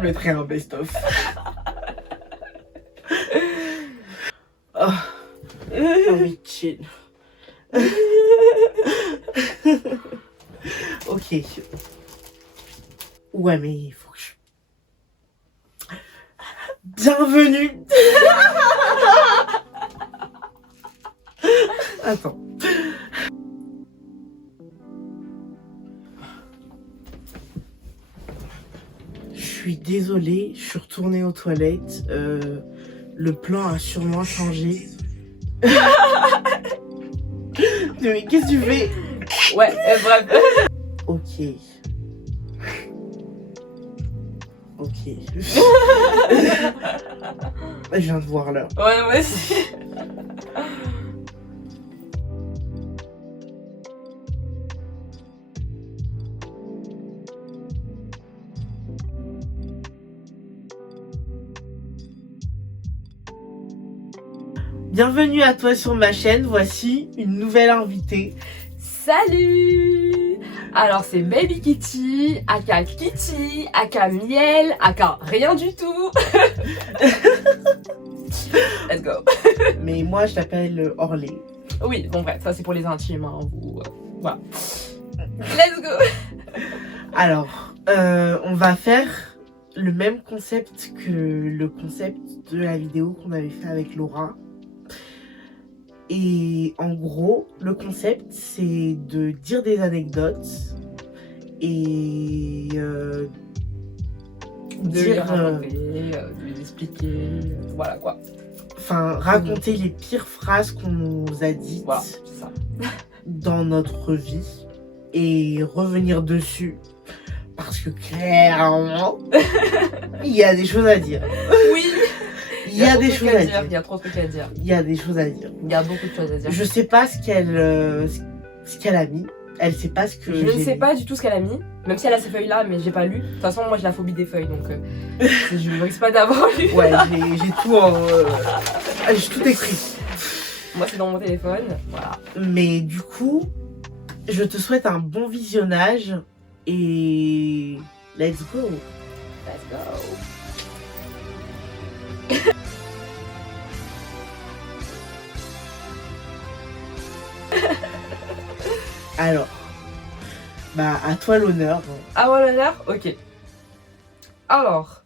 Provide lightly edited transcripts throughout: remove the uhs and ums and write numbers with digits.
Je mettrai un best-of. Oh, j'ai envie de chill. Ok. Ouais, mais il faut que je... Bienvenue. Attends. Je suis désolée, je suis retournée aux toilettes. Le plan a sûrement changé. Mais qu'est-ce que tu fais? Ouais, bref. Ok. Ok. Je viens de voir l'heure. Ouais, moi aussi. Bienvenue à toi sur ma chaîne, voici une nouvelle invitée. Salut! Alors c'est Baby Kitty, aka Kitty, aka Miel, aka rien du tout. Let's go. Mais moi je t'appelle Orlé. Oui, bon bref, ça c'est pour les intimes, hein, vous... voilà. Let's go. Alors, on va faire le même concept que le concept de la vidéo qu'on avait fait avec Laura. Et en gros, le concept, c'est de dire des anecdotes et De les raconter, de les expliquer, voilà quoi. Enfin, raconter les pires phrases qu'on nous a dites Voilà, c'est ça. dans notre vie et revenir dessus. Parce que clairement, il y a des choses à dire. Oui, Il y a des choses à dire. Il y a trop de trucs à dire. Il y a des choses à dire. Il y a beaucoup de choses à dire. Je sais pas ce qu'elle a mis. Elle sait pas ce que Je ne j'ai sais mis. pas du tout ce qu'elle a mis, même si elle a ces feuilles là, mais j'ai pas lu. De toute façon, moi j'ai la phobie des feuilles donc je risque pas d'avoir lu. Ouais, j'ai tout en. J'ai tout écrit. Moi c'est dans mon téléphone, voilà. Mais du coup, je te souhaite un bon visionnage et let's go. Let's go. Alors, bah à toi l'honneur. Ah voilà, ok. Alors,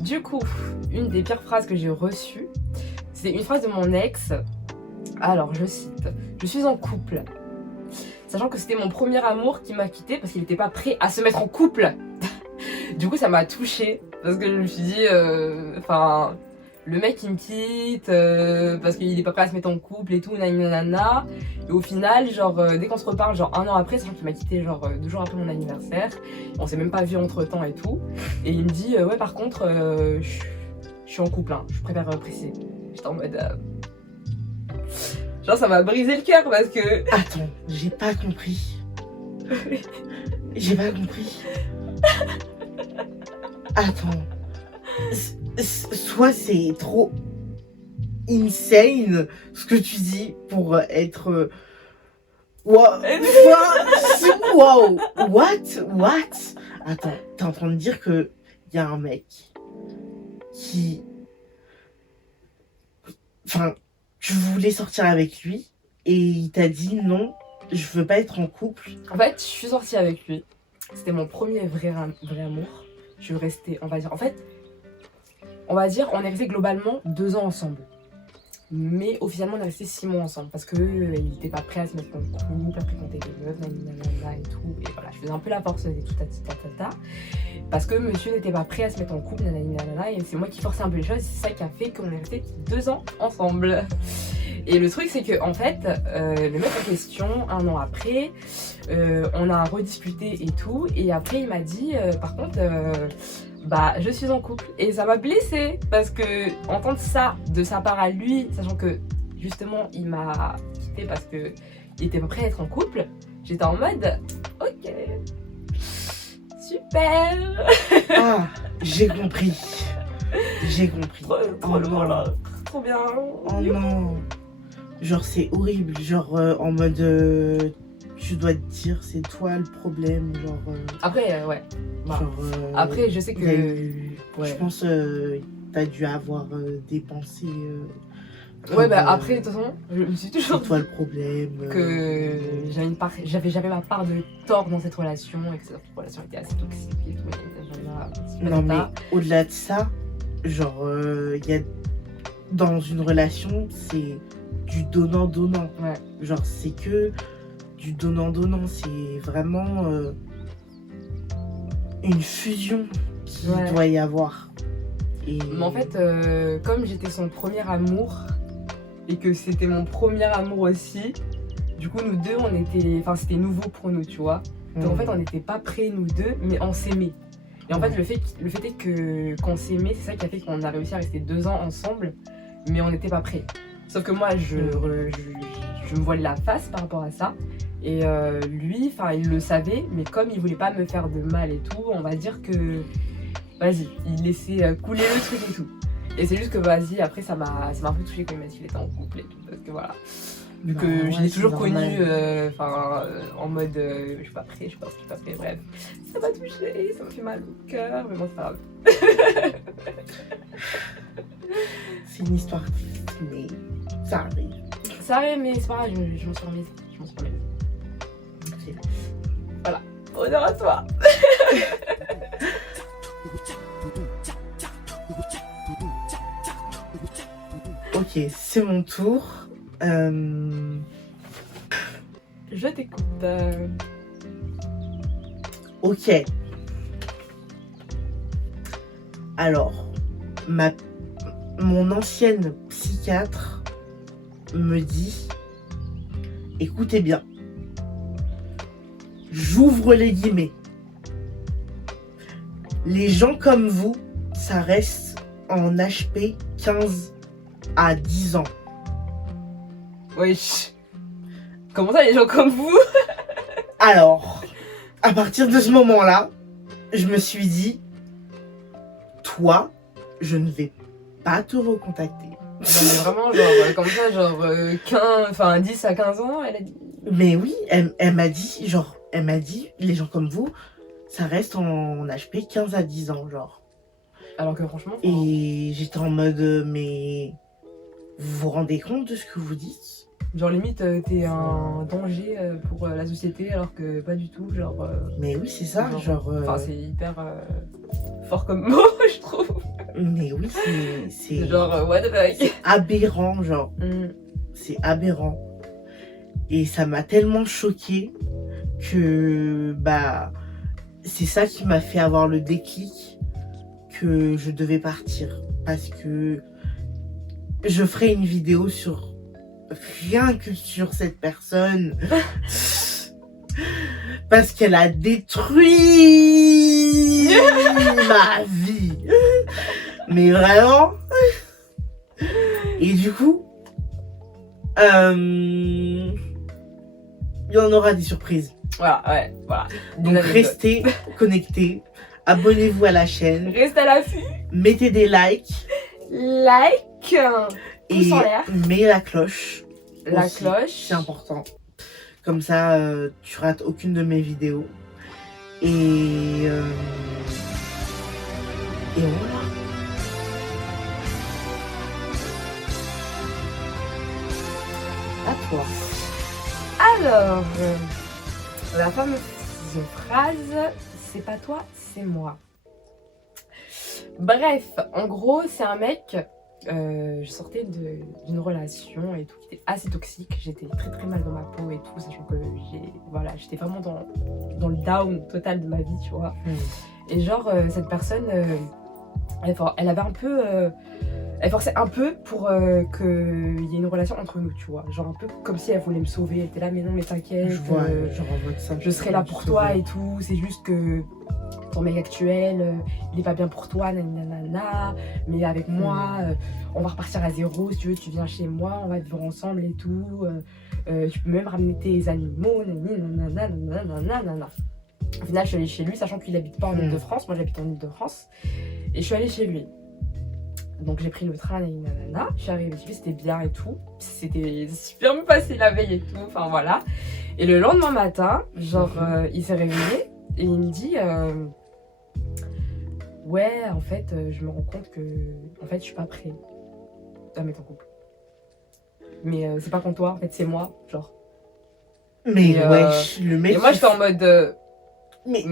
du coup, une des pires phrases que j'ai reçues, c'est une phrase de mon ex. Alors, je cite: je suis en couple. Sachant que c'était mon premier amour qui m'a quitté parce qu'il n'était pas prêt à se mettre en couple. Du coup, ça m'a touchée parce que je me suis dit, enfin, le mec il me quitte parce qu'il est pas prêt à se mettre en couple et tout, nanana. Et au final, genre, dès qu'on se reparle, genre un an après, sachant qu'il m'a quitté genre 2 jours après mon anniversaire, on s'est même pas vu entre temps et tout. Et il me dit, ouais, par contre, je suis en couple, hein, je préfère préciser. J'étais en mode. Genre, ça m'a brisé le cœur parce que. Attends, j'ai pas compris. J'ai pas compris. Attends. Soit c'est trop insane ce que tu dis pour être. Wow. Wow. What? Attends, t'es en train de dire que y a un mec qui. Enfin, tu voulais sortir avec lui et il t'a dit non, je veux pas être en couple. En fait, je suis sortie avec lui. C'était mon premier vrai amour. Je suis restée, on va dire. En fait, on est resté globalement 2 ans ensemble. Mais officiellement, on est resté 6 mois ensemble. Parce qu'il n'était pas prêt à se mettre en couple, à fréquenter des meufs, nanana et tout. Et voilà, je faisais un peu la forceuse et tout, parce que monsieur n'était pas prêt à se mettre en couple, nanana. Et c'est moi qui forçais un peu les choses. C'est ça qui a fait qu'on est resté 2 ans ensemble. Et le truc, c'est que en fait, le mec en question, 1 an après, on a rediscuté et tout. Et après, il m'a dit, par contre, bah, je suis en couple. Et ça m'a blessée parce que entendre ça de sa part à lui, sachant que justement, il m'a quitté parce que il était pas prêt à être en couple. J'étais en mode, ok, super. Ah, j'ai compris. J'ai compris. Trop loin là. Trop bien. Oh non. Genre c'est horrible. Genre en mode tu dois te dire c'est toi le problème, genre. Après, ouais. Bah, genre après, je sais il y a que. eu- Ouais. Je pense t'as dû avoir des pensées. Ouais, bah comme, après, de toute façon, je me suis toujours c'est toi le problème. que j'avais jamais ma part de tort dans cette relation et que cette relation était assez toxique et tout. Non, mais au-delà de ça, genre, il y a dans une relation, c'est du donnant-donnant. Ouais. Genre, c'est que du donnant-donnant. C'est vraiment une fusion qui Ouais. doit y avoir. Et... Mais en fait, comme j'étais son premier amour et que c'était mon premier amour aussi, du coup, nous deux, on était. Enfin, c'était nouveau pour nous, tu vois. Donc en fait, on n'était pas prêts, nous deux, mais on s'aimait. Et en fait, le fait est que qu'on s'aimait, c'est ça qui a fait qu'on a réussi à rester 2 ans ensemble, mais on n'était pas prêts. Sauf que moi, je me voilais la face par rapport à ça. Et lui, il le savait, mais comme il voulait pas me faire de mal et tout, on va dire que, vas-y, il laissait couler le truc et tout. Et c'est juste que, vas-y, après, ça m'a un peu touché quand il m'a dit qu'il était en couple et tout, parce que voilà. Vu que je l'ai toujours connu en mode je suis pas prêt, bref. Ça m'a touché, ça m'a fait mal au cœur, mais bon, c'est pas grave. C'est une histoire triste, mais ça arrive. Ça arrive, mais c'est pas grave, je m'en suis remise. Ok. Voilà, honneur à toi. Ok, c'est mon tour. Je t'écoute. Ok. Alors, mon ancienne psychiatre me dit, écoutez bien, j'ouvre les guillemets. Les gens comme vous, ça reste en HP 15 à 10 ans. Wesh. Comment ça, les gens comme vous? Alors, à partir de ce moment-là, je me suis dit, toi, je ne vais pas te recontacter. Non, mais vraiment, genre, comme ça, genre, 10 à 15 ans, elle a dit. Mais oui, elle m'a dit, les gens comme vous, ça reste en HP 15 à 10 ans, genre. Alors que franchement. Et j'étais en mode, mais vous vous rendez compte de ce que vous dites? Genre, limite, t'es un danger pour la société, alors que pas du tout, genre. Mais oui, c'est ça, genre. Enfin, c'est hyper fort comme mot, je trouve. Mais oui, c'est. Genre, what the fuck. Aberrant, genre. C'est aberrant. Et ça m'a tellement choquée que, c'est ça qui m'a fait avoir le déclic que je devais partir. Parce que je ferai une vidéo sur rien que sur cette personne. Parce qu'elle a détruit ma vie. Mais vraiment. Et du coup, il y en aura des surprises. Voilà, ouais, voilà. Donc restez connectés. Abonnez-vous à la chaîne. Restez à l'affût. Mettez des likes. Like. Et en l'air. mets la cloche. La aussi. cloche. C'est important. Comme ça, tu rates aucune de mes vidéos. Et voilà. À toi. Alors, la fameuse phrase, c'est pas toi, c'est moi. Bref, en gros, c'est un mec, je sortais d'une relation et tout, qui était assez toxique. J'étais très très mal dans ma peau et tout, sachant que j'étais vraiment dans le down total de ma vie, tu vois. Et genre, cette personne, elle avait un peu... elle forçait un peu pour qu'il y ait une relation entre nous, tu vois. Genre un peu comme si elle voulait me sauver. Elle était là, mais non, mais t'inquiète. Je vois, genre en mode ça. Je serai là pour toi et tout. C'est juste que ton mec actuel, il est pas bien pour toi, nanana. Mais avec moi, on va repartir à zéro. Si tu veux, tu viens chez moi, on va vivre ensemble et tout. Tu peux même ramener tes animaux, nanana. Au final, je suis allée chez lui, sachant qu'il habite pas en Ile-de-France. Moi, j'habite en Ile-de-France. Et je suis allée chez lui. Donc j'ai pris le train, nanana, je suis arrivée chez lui, c'était bien et tout. C'était super bien passé la veille et tout, enfin voilà. Et le lendemain matin, genre, il s'est réveillé et il me dit ouais, en fait, je me rends compte que en fait, je suis pas prêt à mettre en couple. Mais c'est pas contre toi, en fait, c'est moi, genre. Mais Et, wesh, le mec. Et moi, j'étais en mode Mais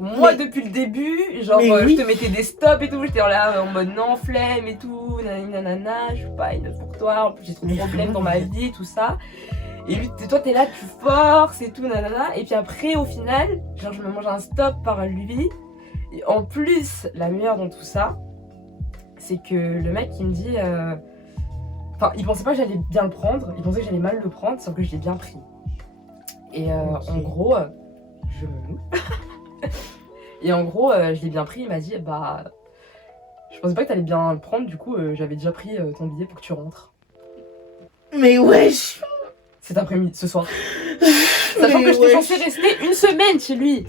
moi, Mais- depuis le début, genre, Mais oui. je te mettais des stops et tout, j'étais là en mode non, flemme et tout, nanana, je suis pas une pour toi, en plus j'ai trop de Mais problèmes dans vraiment, ma vie, tout ça. Et lui, toi, t'es là, tu forces et tout, nanana. Et puis après, au final, genre, je me mange un stop par lui. Et en plus, la meilleure dans tout ça, c'est que le mec, il me dit. Enfin, il pensait pas que j'allais bien le prendre, il pensait que j'allais mal le prendre, sauf que je l'ai bien pris. Et Ok. en gros, je me loue. Et en gros, je l'ai bien pris, il m'a dit, bah. Je pensais pas que t'allais bien le prendre, du coup, j'avais déjà pris ton billet pour que tu rentres. Mais wesh. Cet après-midi, ce soir. Sachant Mais que j'étais wesh. censée rester une semaine chez lui.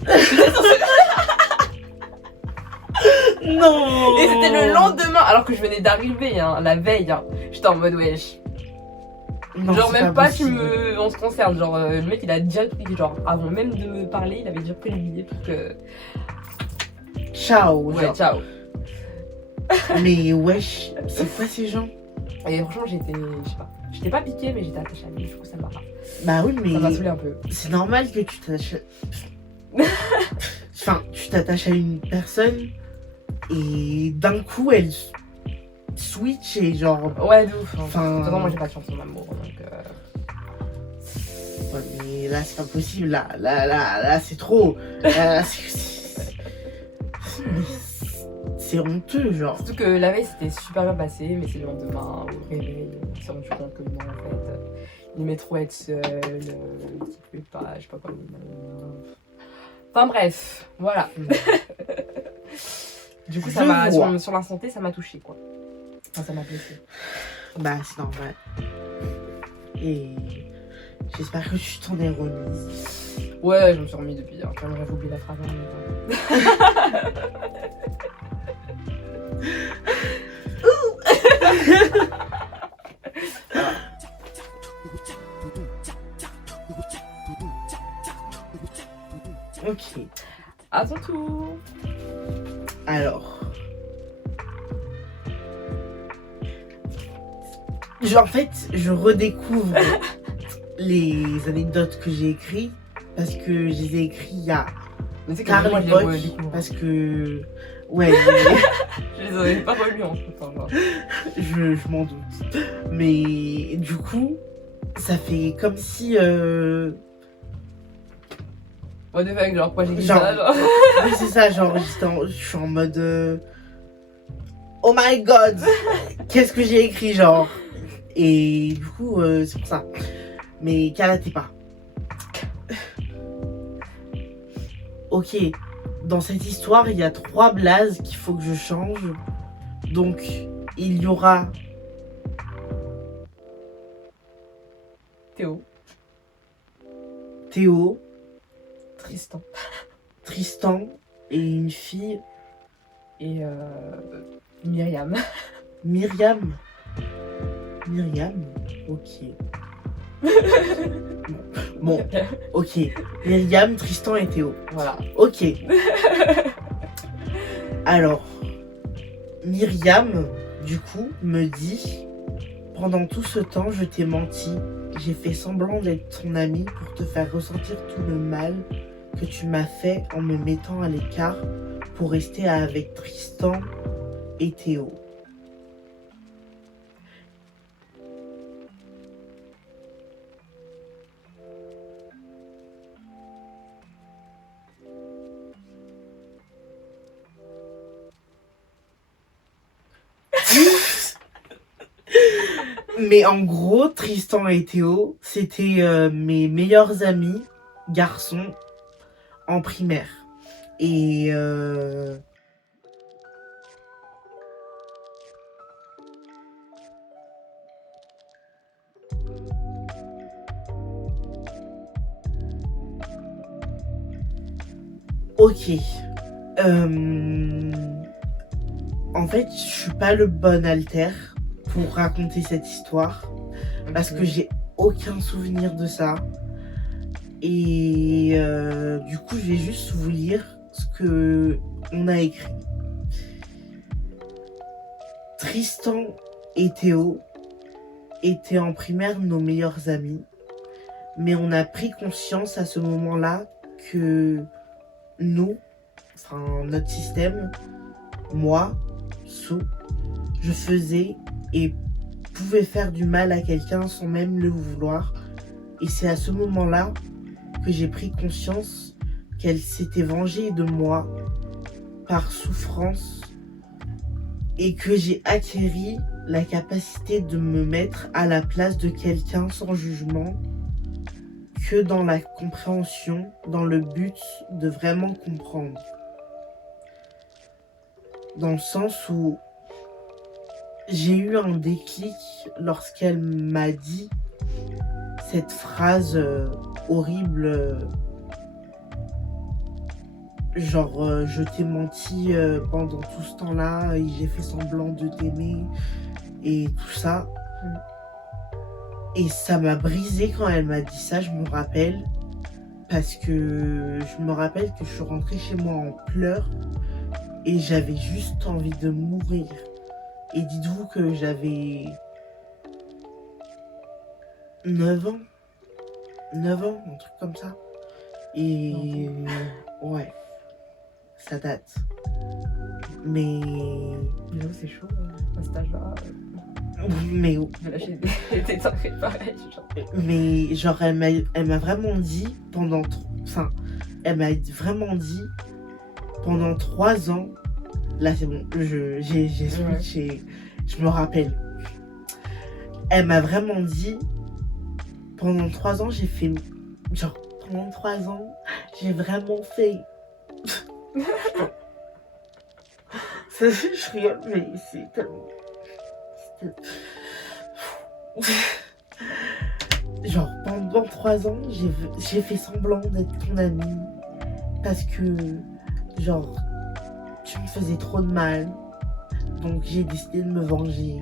Non. Et c'était le lendemain, alors que je venais d'arriver, hein, la veille. Hein. J'étais en mode wesh. Non, Genre c'est même pas possible. on se concerne. Genre le mec il a déjà pris, genre avant même de me parler, il avait déjà pris le billet pour que. Ciao. Ouais, genre. ciao. Mais wesh, c'est quoi ces gens? Et franchement j'étais, je sais pas, j'étais pas piquée mais j'étais attachée à lui, du coup ça m'a Bah oui, mais saoulé un peu. c'est normal que tu t'attaches. Enfin, tu t'attaches à une personne et d'un coup elle switch et genre. Ouais de ouf. Hein. Enfin. De toute façon moi j'ai pas de chance en amour donc. Ouais, mais là c'est pas possible, là c'est trop. Là, c'est honteux, genre. Surtout que la veille c'était super bien passé, mais c'est le lendemain au réveil, on s'est rendu compte que non en fait, il aimait trop être seul, qu'il pouvait pas, je sais pas quoi. Enfin bref, voilà. Du coup ça Je m'a, vois. sur la santé ça m'a touché quoi. Enfin ça m'a blessé. Bah c'est normal. Et j'espère que tu t'en es remise. Ouais je me suis remis depuis, hein. J'aurais oublié la phrase en même temps. Ok. À ton tour. Alors. En fait, je redécouvre les anecdotes que j'ai écrites parce que je les ai écrites il y a Mais c'est que tard moi je les l'époque. redécouvre. Parce que. Ouais, Je les avais pas relus en fait. Hein, genre. je m'en doute. Mais du coup, ça fait comme si. What the fuck, genre pourquoi j'ai dit Genre. ça genre. Oui, c'est ça, genre, je suis en mode. Oh my god! Qu'est-ce que j'ai écrit, genre? Et du coup, c'est pour ça. Mais calatez pas. Ok, dans cette histoire, il y a 3 blazes qu'il faut que je change. Donc, il y aura Théo, Théo, Tristan Tristan et une fille, et Myriam. Myriam. Myriam? Ok. Bon, ok. Myriam, Tristan et Théo. Voilà. Ok. Alors, Myriam, du coup, me dit: pendant tout ce temps, je t'ai menti. J'ai fait semblant d'être ton ami pour te faire ressentir tout le mal que tu m'as fait en me mettant à l'écart pour rester avec Tristan et Théo. Mais en gros, Tristan et Théo, c'était mes meilleurs amis garçons en primaire. Et ok. En fait, je suis pas le bon alter pour raconter cette histoire parce que j'ai aucun souvenir de ça. Et du coup, je vais juste vous lire ce que on a écrit. Tristan et Théo étaient en primaire nos meilleurs amis, mais on a pris conscience à ce moment-là que nous, enfin notre système, moi, Sou, je faisais et pouvais faire du mal à quelqu'un sans même le vouloir. Et c'est à ce moment-là que j'ai pris conscience qu'elle s'était vengée de moi par souffrance et que j'ai acquéri la capacité de me mettre à la place de quelqu'un sans jugement, que dans la compréhension, dans le but de vraiment comprendre. Dans le sens où j'ai eu un déclic lorsqu'elle m'a dit cette phrase horrible, genre je t'ai menti pendant tout ce temps-là et j'ai fait semblant de t'aimer et tout ça. Et ça m'a brisé quand elle m'a dit ça, je me rappelle. Parce que je me rappelle que je suis rentrée chez moi en pleurs et j'avais juste envie de mourir. Et dites-vous que j'avais 9 ans. 9 ans, un truc comme ça. Et ouais, ça date. Mais J'avoue, c'est chaud à cet âge-là. mais De lâcher des trucs pareils. mais genre elle m'a vraiment dit pendant elle m'a vraiment dit pendant 3 ans. Là c'est bon, j'ai switché, je me rappelle. Elle m'a vraiment dit pendant 3 ans j'ai fait genre pendant 3 ans j'ai vraiment fait je rigole mais c'est tellement genre pendant 3 ans j'ai fait semblant d'être ton amie parce que genre tu me faisais trop de mal, donc j'ai décidé de me venger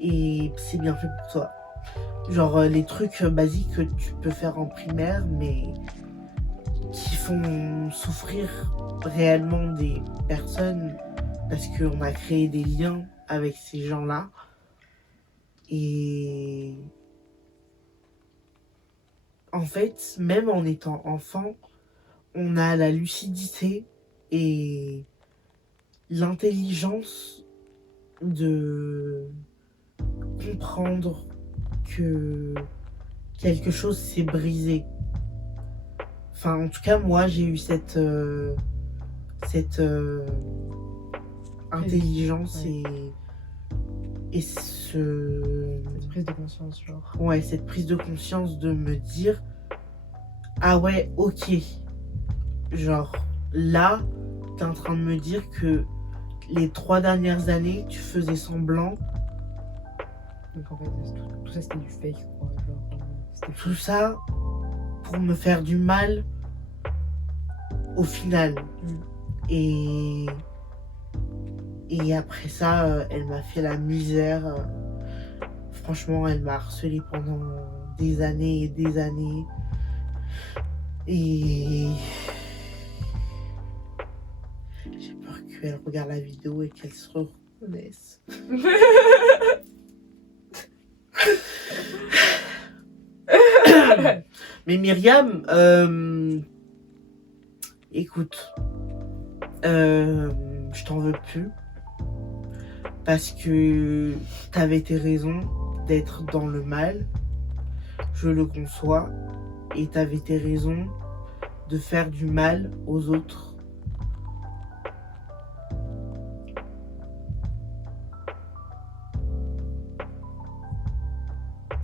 et c'est bien fait pour toi. Genre les trucs basiques que tu peux faire en primaire mais qui font souffrir réellement des personnes parce qu'on a créé des liens avec ces gens-là. Et en fait, même en étant enfant, on a la lucidité et l'intelligence de comprendre que quelque chose s'est brisé. Enfin, en tout cas, moi, j'ai eu cette intelligence et cette prise de conscience, genre. Ouais, cette prise de conscience de me dire ah ouais, ok. Genre, là, t'es en train de me dire que les 3 dernières années, tu faisais semblant. Donc en fait, tout ça c'était du fake, quoi. Genre, c'était Tout ça pour me faire du mal au final. Et après ça, elle m'a fait la misère. Franchement, elle m'a harcelée pendant des années et des années. Et j'ai peur qu'elle regarde la vidéo et qu'elle se reconnaisse. Mais Myriam, écoute, je t'en veux plus parce que t'avais tes raisons d'être dans le mal, je le conçois, et t'avais tes raisons de faire du mal aux autres.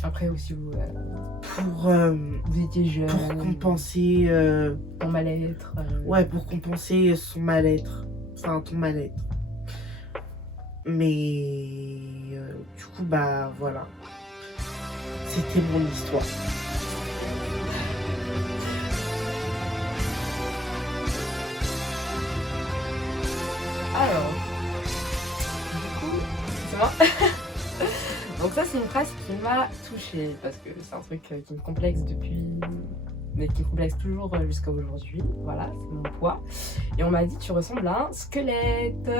Après aussi, vous étiez jeune. Pour compenser ton mal-être. Ouais, pour compenser son mal-être. Enfin, ton mal-être. Mais du coup, bah voilà. C'était mon histoire. Alors, du coup, c'est moi. Donc ça, c'est une phrase qui m'a touchée parce que c'est un truc qui me complexe depuis mais qui me complexe toujours jusqu'à aujourd'hui. Voilà, c'est mon poids. Et on m'a dit, tu ressembles à un squelette,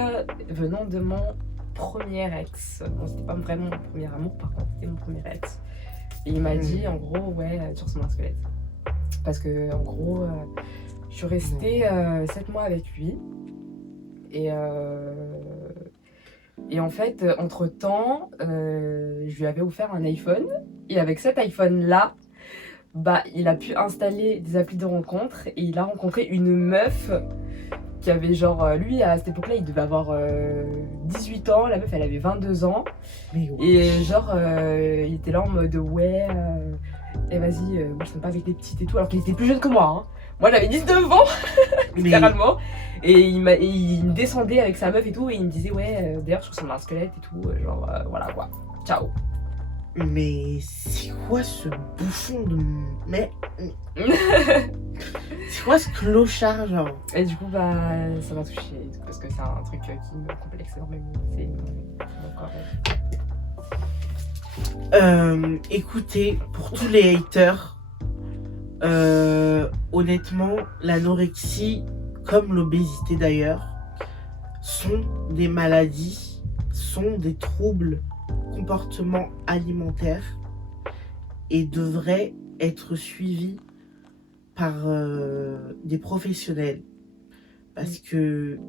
venant de mon premier ex. Bon, c'était pas vraiment mon premier amour, par contre, c'était mon premier ex. Et il m'a dit, en gros, ouais, tu ressembles à un squelette. Parce que, en gros, je suis restée 7 mois avec lui. Et en fait, entre-temps, je lui avais offert un iPhone. Et avec cet iPhone-là, bah, il a pu installer des applis de rencontre. Et il a rencontré une meuf qui avait genre... lui, à cette époque-là, il devait avoir 18 ans. La meuf, elle avait 22 ans. Mais ouais. Et genre, il était là en mode, ouais... et vas-y, moi je t'aime pas avec les petites et tout. Alors qu'il était plus jeune que moi. Hein. Moi, j'avais 19 ans, littéralement. Et il me descendait avec sa meuf et tout, et il me disait, ouais, d'ailleurs, je ressemble à un squelette et tout, genre, voilà quoi, ciao. Mais c'est quoi ce bouffon de... Mais... c'est quoi ce clochard, genre? Et du coup, bah, ça m'a touchée, parce que c'est un truc qui me complexe énormément. C'est encore... écoutez, pour tous les haters, honnêtement, l'anorexie, comme l'obésité d'ailleurs, sont des maladies, sont des troubles comportements alimentaires et devraient être suivis par des professionnels parce que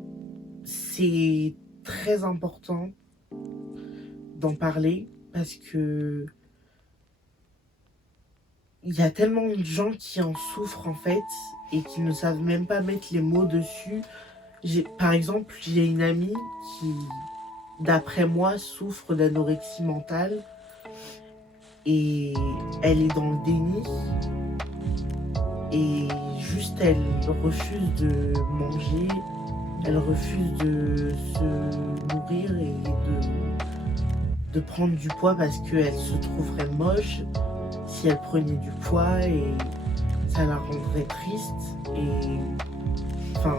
c'est très important d'en parler parce que il y a tellement de gens qui en souffrent en fait et qui ne savent même pas mettre les mots dessus. Par exemple, j'ai une amie qui, d'après moi, souffre d'anorexie mentale et elle est dans le déni et juste elle refuse de manger, elle refuse de se nourrir et de prendre du poids parce qu'elle se trouverait moche si elle prenait du poids et ça la rendrait triste et enfin...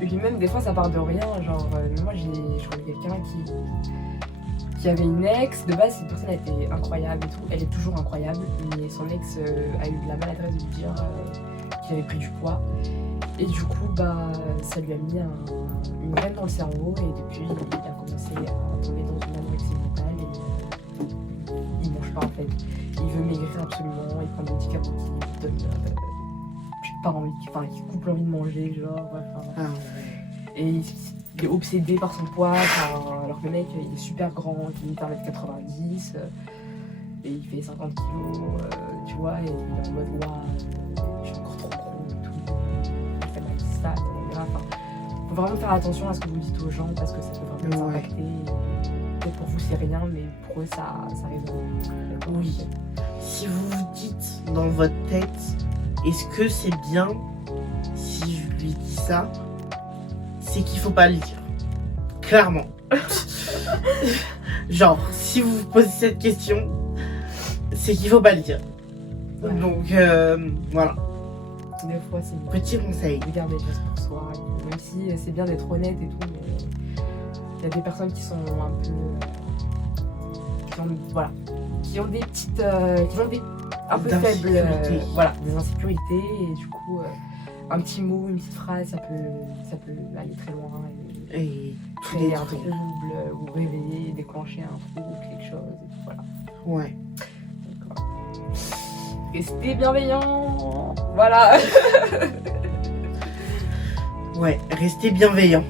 Et puis même des fois ça part de rien, genre moi je connais quelqu'un qui avait une ex, de base cette personne était incroyable et tout, elle est toujours incroyable, mais son ex a eu de la maladresse de lui dire qu'il avait pris du poids. Et du coup bah ça lui a mis une graine dans le cerveau et depuis il a commencé à tomber dans une anorexie mentale et il mange pas en fait. Il veut maigrir absolument, il prend des médicaments qui donnent pas envie, enfin qui coupent l'envie de manger, genre ouais. Et il est obsédé par son poids, alors que le mec il est super grand, il est 1m90 et il fait 50 kilos, tu vois, et il est en mode waouh, je suis encore trop gros et tout, il fait mal ça, etc. Enfin, faut vraiment faire attention à ce que vous dites aux gens parce que ça peut vraiment vous impacter. Peut-être pour vous c'est rien, mais pour eux ça résonne. Oui. Si vous vous dites dans votre tête, est-ce que c'est bien si je lui dis ça, c'est qu'il faut pas le dire. Clairement. Genre, si vous vous posez cette question, c'est qu'il faut pas le dire. Ouais. Donc, voilà. Des fois, c'est bien. Petit conseil. De garder les choses pour soi. Même si c'est bien d'être honnête et tout, mais il y a des personnes qui sont un peu... qui ont des petites... qui ont des... un peu faibles, voilà, des insécurités et du coup un petit mot, une petite phrase ça peut aller très loin et créer un trouble ou réveiller, déclencher un trouble, quelque chose et tout, voilà. Ouais. D'accord. Restez bienveillant, voilà. Ouais, restez bienveillant.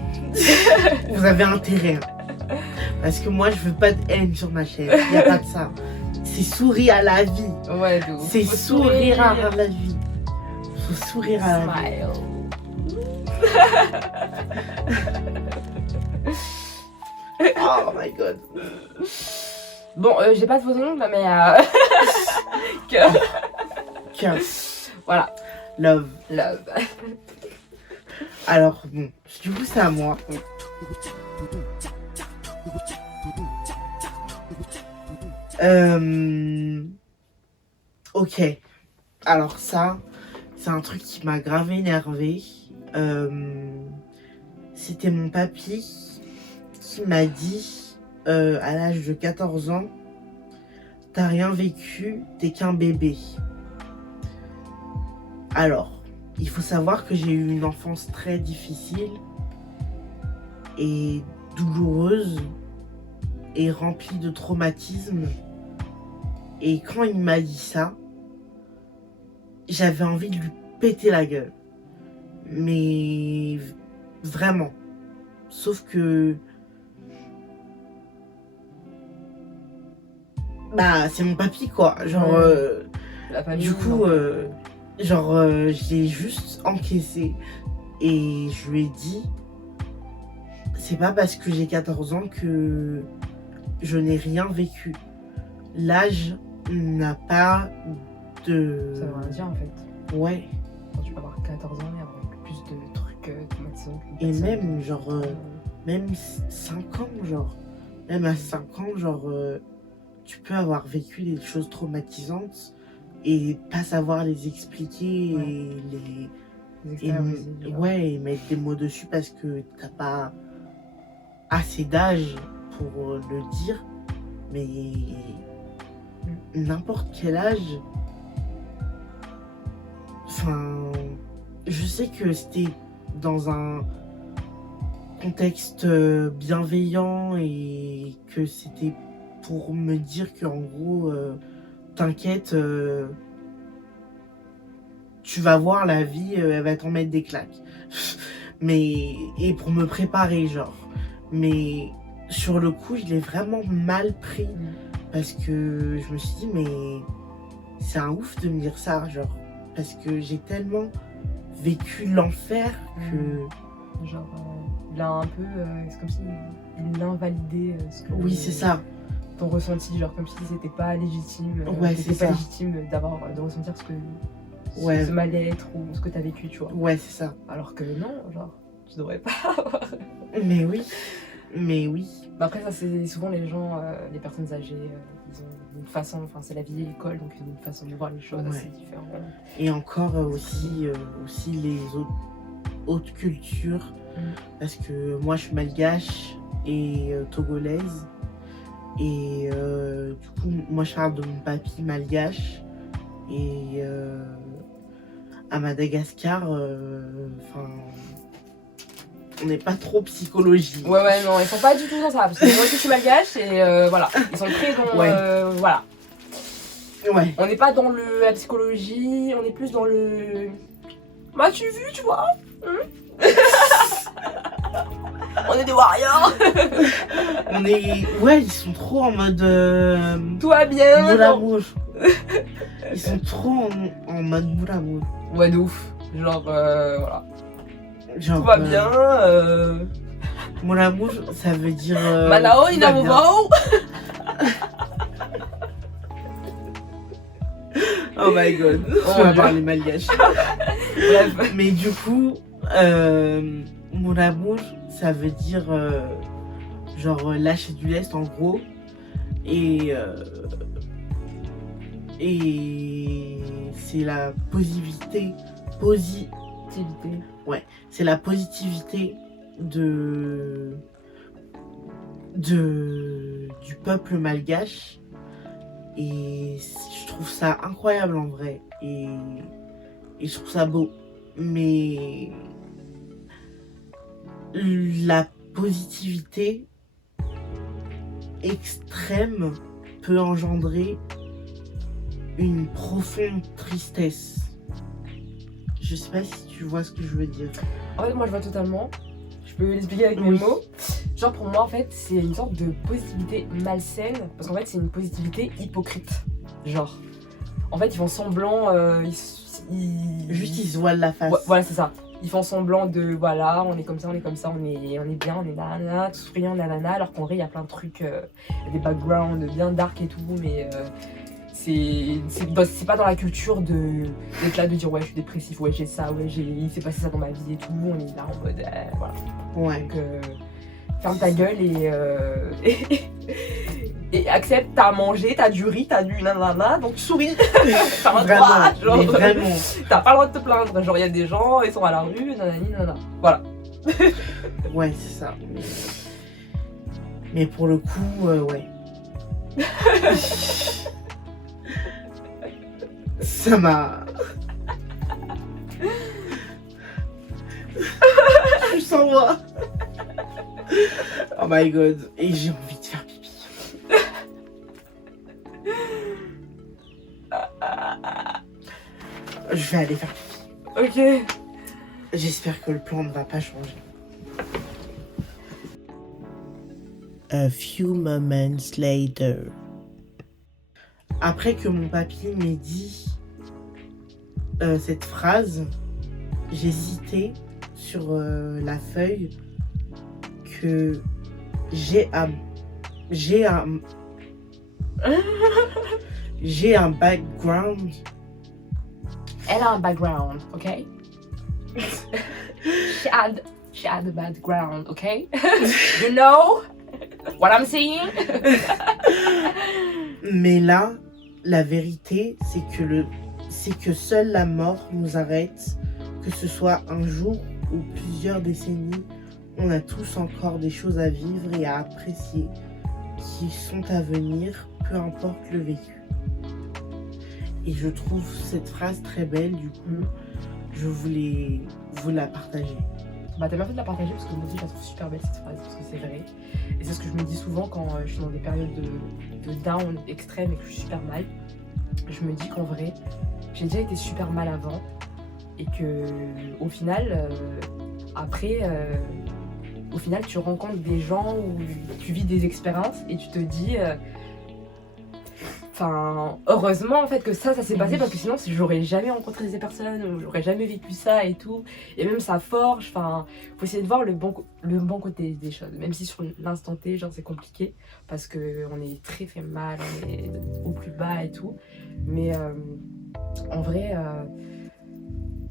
Vous avez intérêt. Hein. Parce que moi je veux pas de haine sur ma chaîne, il y a pas de ça. C'est sourire à la vie. Ouais, c'est sourire à la vie. Faut sourire à la vie. Oh my god. Bon, j'ai pas de photo nom, mais cœur. Cœur. Voilà. Love. Love. Alors, bon, du coup, c'est à moi. Ok. Alors ça, c'est un truc qui m'a grave énervé. C'était mon papy qui m'a dit à l'âge de 14 ans, t'as rien vécu, t'es qu'un bébé. Alors, il faut savoir que j'ai eu une enfance très difficile et douloureuse et remplie de traumatismes. Et quand il m'a dit ça, j'avais envie de lui péter la gueule. Mais vraiment. Sauf que... Bah, c'est mon papy, quoi. Genre, La famille, du coup, j'ai juste encaissé. Et je lui ai dit, c'est pas parce que j'ai 14 ans que je n'ai rien vécu. L'âge n'a pas de... ça veut rien dire en fait. Ouais. Quand tu peux avoir 14 ans et avoir plus de trucs traumatisants qu'une Et personne. même, genre, même 5 ans, genre. Même à 5 ans, genre, tu peux avoir vécu des choses traumatisantes et pas savoir les expliquer Ouais. et Les extérioriser, genre. ouais, et mettre des mots dessus parce que t'as pas assez d'âge pour le dire. Mais n'importe quel âge, enfin, je sais que c'était dans un contexte bienveillant et que c'était pour me dire qu'en gros, t'inquiète, tu vas voir la vie, elle va t'en mettre des claques. Mais, et pour me préparer, genre. Mais sur le coup, je l'ai vraiment mal pris. Parce que je me suis dit, mais c'est un ouf de me dire ça, genre. Parce que j'ai tellement vécu l'enfer que... Genre, il a un peu. C'est comme si il invalidait ce que. Oui, c'est ça. Ton ressenti, genre comme si c'était pas légitime. Ouais, c'était c'est pas ça. légitime de ressentir ce que. Ouais. Ce mal-être ou ce que t'as vécu, tu vois. Ouais, c'est ça. Alors que non, genre, tu devrais pas avoir. Mais oui. Mais oui. Bah après, ça, c'est souvent les gens, les personnes âgées, ils ont une façon, enfin, c'est la vie et l'école, donc ils ont une façon de voir les choses Ouais. assez différente. Et encore aussi les autres cultures. Parce que moi, je suis malgache et togolaise. Et du coup, moi, je parle de mon papy malgache. Et à Madagascar, enfin... on n'est pas trop psychologie. Ouais, non, ils sont pas du tout dans ça. Parce que moi aussi, je suis malgache et voilà. Ils sont très dans. Ouais. Voilà. Ouais. On n'est pas dans la psychologie, on est plus dans le. M'as-tu vu, tu vois On est des warriors. On est... Ouais, ils sont trop en mode... Tout va bien. moula non. rouge. Ils sont trop en mode moula rouge. Ouais, de ouf. Genre, voilà. Genre, Tout va bien. Moula rouge, ça veut dire... Manao, tout va bien. Inamuvao. Oh my god. Oh On va Dieu. parler malgache. Bref. Mais du coup, mon amour, ça veut dire genre lâcher du lest en gros. Et c'est la positivité. C'est la positivité du peuple malgache. Et je trouve ça incroyable en vrai. Et je trouve ça beau. Mais la positivité extrême peut engendrer une profonde tristesse. Je sais pas si tu vois ce que je veux dire. En fait, moi, je vois totalement. Je peux l'expliquer avec mes Oui. mots. Genre, pour moi, en fait, c'est une sorte de positivité malsaine. Parce qu'en fait, c'est une positivité hypocrite. Genre, en fait, ils font semblant. Juste ils se voilent la face. Ouais, voilà, c'est ça. Ils font semblant de voilà, on est comme ça, on est bien, on est nanana, tout souriant, nanana. Alors qu'en vrai, il y a plein de trucs, des backgrounds bien dark et tout, mais c'est pas dans la culture d'être là, de dire ouais, je suis dépressif, ouais, j'ai ça, ouais, il s'est passé ça dans ma vie et tout. On est là en mode voilà. Ouais. Donc, ferme ta gueule et accepte, t'as à manger, t'as du riz, t'as du nanana, donc souris. T'as pas le droit, Vraiment, genre, mais vraiment. t'as pas le droit de te plaindre. Genre, il y a des gens, ils sont à la rue, nanani, nanana. Voilà. Ouais, c'est ça. Mais pour le coup, ouais. Ça m'a... Je suis sans voix. Oh my god. Et j'ai envie de faire pipi. Je vais aller faire pipi. Ok. J'espère que le plan ne va pas changer. A few moments later. Après que mon papy m'ait dit cette phrase, j'ai cité sur la feuille que j'ai un background. Elle a un background, ok? she had a background, ok? You know what I'm saying? Mais là, la vérité, c'est que seule la mort nous arrête, que ce soit un jour ou plusieurs décennies, on a tous encore des choses à vivre et à apprécier qui sont à venir, peu importe le vécu. Et je trouve cette phrase très belle, du coup, je voulais vous la partager. Bah t'as bien fait de la partager parce que moi aussi je la trouve super belle cette phrase parce que c'est vrai. Et c'est ce que je me dis souvent quand je suis dans des périodes de down extrême et que je suis super mal. Je me dis qu'en vrai, j'ai déjà été super mal avant et que au final, au final tu rencontres des gens ou tu vis des expériences et tu te dis... Enfin, heureusement en fait que ça s'est passé parce que sinon j'aurais jamais rencontré ces personnes, ou j'aurais jamais vécu ça et tout. Et même ça forge, enfin, faut essayer de voir le bon côté des choses. Même si sur l'instant T, genre c'est compliqué parce qu'on est très très mal, on est au plus bas et tout. Mais en vrai,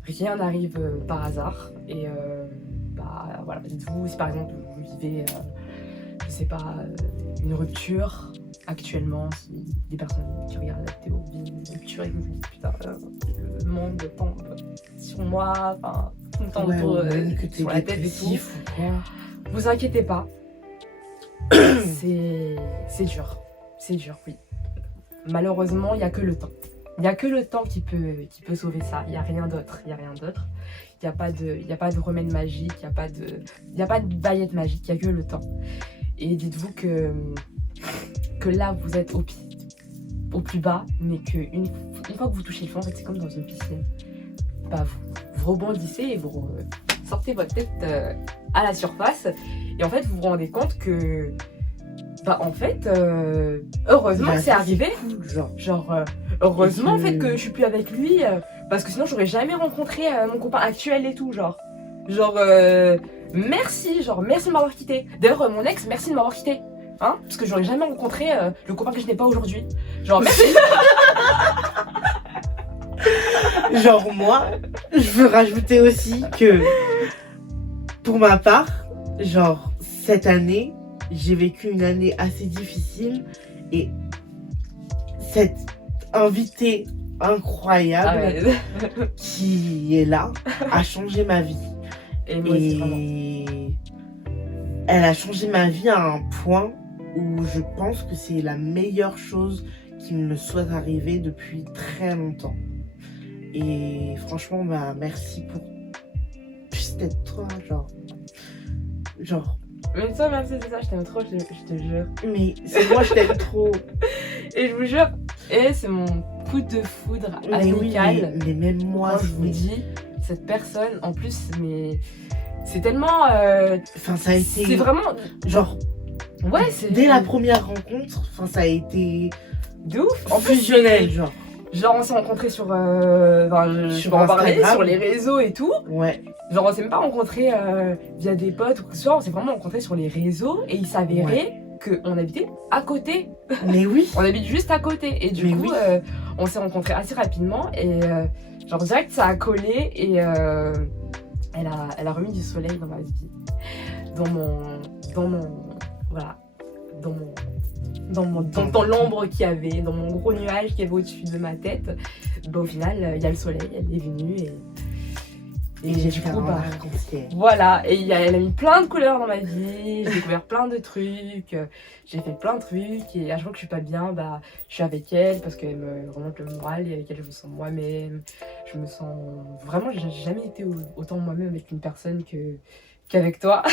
rien n'arrive par hasard. Et bah voilà, dites-vous si par exemple vous vivez, je sais pas, une rupture. Actuellement, si des personnes qui regardent la vidéo vivent une rupture et que vous dites putain, le monde tombe sur moi, enfin, tout le temps autour sur la tête et tout. Vous inquiétez pas, c'est dur, oui. Malheureusement, il n'y a que le temps. Il n'y a que le temps qui peut sauver ça, il n'y a rien d'autre, il n'y a pas de remède magique, il n'y a pas de baguette magique, il n'y a que le temps. Et dites-vous que là vous êtes au plus bas, mais qu'une fois que vous touchez le fond, en fait, c'est comme dans une piscine. Bah, vous rebondissez et vous sortez votre tête à la surface. Et en fait, vous vous rendez compte que, bah, en fait, heureusement que c'est arrivé. Genre, heureusement en fait que je suis plus avec lui, parce que sinon j'aurais jamais rencontré mon copain actuel et tout, genre, merci de m'avoir quitté. D'ailleurs, mon ex, merci de m'avoir quitté. Hein, parce que j'aurais jamais rencontré le copain que je n'ai pas aujourd'hui. Genre, merci. Genre, moi, je veux rajouter aussi que, pour ma part, genre, cette année, j'ai vécu une année assez difficile et cette invitée incroyable qui est là a changé ma vie. Et moi aussi, vraiment. Elle a changé ma vie à un point où je pense que c'est la meilleure chose qui me soit arrivée depuis très longtemps. Et franchement, bah, merci pour juste être toi, genre. Mais toi, merci, c'est ça, je t'aime trop, je te jure. Mais c'est moi, je t'aime trop. Et je vous jure, c'est mon coup de foudre amical. Mais même moi, quand je vous dis, cette personne, en plus, mais c'est tellement... Enfin, ça a été... C'est vraiment... Genre... Ouais, c'est... Dès la première rencontre, enfin, ça a été... De ouf. En fusionnel, genre. Genre, on s'est rencontrés sur... je peux en parler, sur les réseaux et tout. Ouais. Genre, on s'est même pas rencontrés via des potes ou quoi que ce soit. On s'est vraiment rencontrés sur les réseaux. Et il s'avérait qu'on habitait à côté. Mais oui. On habite juste à côté. Et du coup, on s'est rencontrés assez rapidement. Et genre, direct, ça a collé. Et elle a remis du soleil dans ma vie. Dans l'ombre qu'il y avait, dans mon gros nuage qui y avait au-dessus de ma tête. Bah, au final, il y a le soleil, elle est venue et j'ai du fait coup, un bah, arc-en-ciel. voilà, et elle a mis plein de couleurs dans ma vie, j'ai découvert plein de trucs, j'ai fait plein de trucs, et à chaque fois que je suis pas bien, bah, je suis avec elle parce qu'elle me remonte le moral, et avec elle je me sens moi-même, je je me sens vraiment, j'ai jamais été autant moi-même avec une personne qu'avec toi.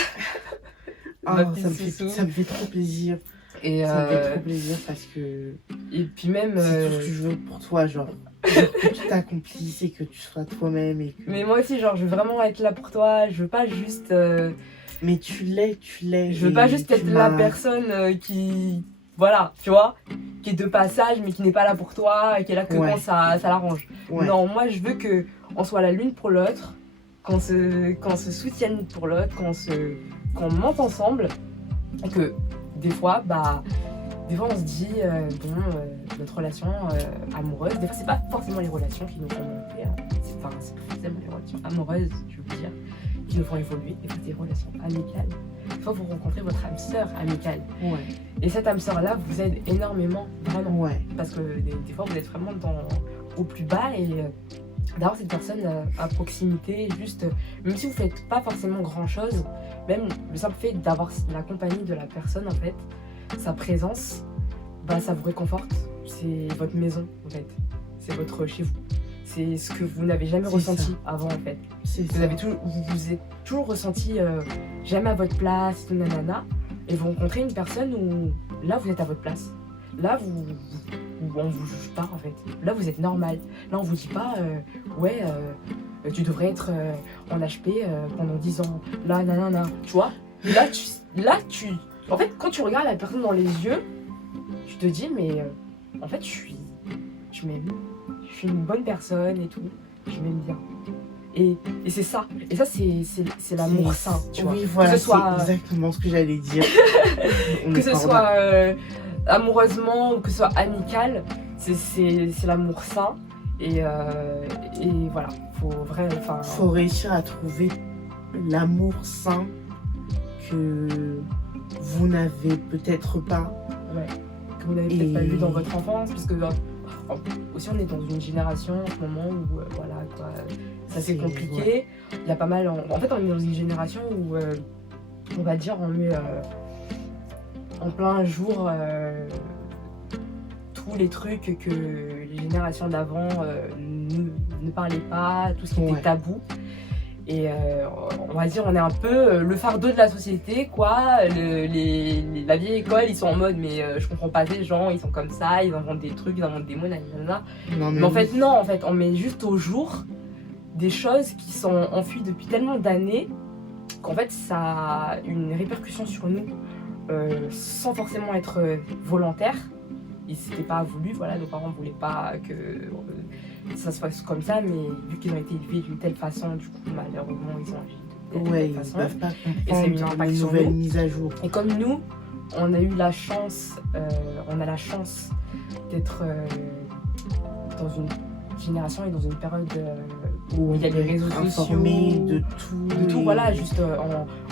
Ma petite Soussou. Ça me fait trop plaisir. Et Ça me fait trop plaisir parce que et puis même c'est tout ce que je veux pour toi, genre que tu t'accomplisses et que tu sois toi-même et que... mais moi aussi, genre, je veux vraiment être là pour toi. Je veux pas juste Mais tu l'es. je veux pas juste être la personne qui, voilà, tu vois, qui est de passage mais qui n'est pas là pour toi et qui est là que quand ça l'arrange. Ouais. Non, moi je veux que on soit la l'une pour l'autre, qu'on se soutienne pour l'autre, qu'on monte ensemble et que des fois on se dit notre relation amoureuse, des fois c'est pas forcément les relations qui nous font monter, hein. C'est pas forcément les relations amoureuses, je veux dire, qui nous font évoluer, des fois c'est des relations amicales. Des fois vous rencontrez votre âme sœur amicale. Ouais. Et cette âme sœur là vous aide énormément, vraiment. Ouais. Parce que des fois vous êtes vraiment au plus bas et d'avoir cette personne à proximité, juste, même si vous faites pas forcément grand chose, même le simple fait d'avoir la compagnie de la personne en fait, sa présence, ça vous réconforte. C'est votre maison en fait, c'est votre chez vous. C'est ce que vous n'avez jamais ressenti avant en fait. Vous êtes toujours ressenti jamais à votre place, nanana, et vous rencontrez une personne où là vous êtes à votre place. Là on vous juge pas en fait. Là vous êtes normal. Là on vous dit pas tu devrais être en HP pendant 10 ans. Là nanana. Tu vois? Là tu en fait quand tu regardes la personne dans les yeux, tu te dis mais en fait je m'aime. Je suis une bonne personne et tout. Je m'aime bien. Et c'est ça. Et ça c'est l'amour sain, tu vois. Oui, voilà, que ce soit c'est exactement ce que j'allais dire. que ce soit amoureusement ou que ce soit amical, c'est l'amour sain et voilà, faut réussir à trouver l'amour sain que vous n'avez peut-être pas, que vous n'avez peut-être pas eu dans votre enfance, puisque aussi on est dans une génération en ce moment où voilà quoi, ça c'est compliqué. Il y a pas mal en fait on est dans une génération où on va dire on met en plein jour tous les trucs que les générations d'avant ne parlaient pas, tout ce qui était tabou. Et on va dire on est un peu le fardeau de la société quoi. La vieille école ils sont en mode mais je comprends pas ces gens, ils sont comme ça, ils inventent des trucs, ils inventent des mots, nanana. Mais en fait non, en fait on met juste au jour des choses qui sont enfuies depuis tellement d'années qu'en fait ça a une répercussion sur nous sans forcément être volontaire. Et c'était pas voulu, voilà, nos parents voulaient pas que ça se fasse comme ça, mais vu qu'ils ont été élevés d'une telle façon, du coup malheureusement ils ont agi de telle façon. Ils peuvent pas et ça a eu un impact une sur nouvelle nous. mise à jour. Et comme nous, on a eu la chance, d'être dans une génération et dans une période où il y a des réseaux sociaux, de tout, voilà, juste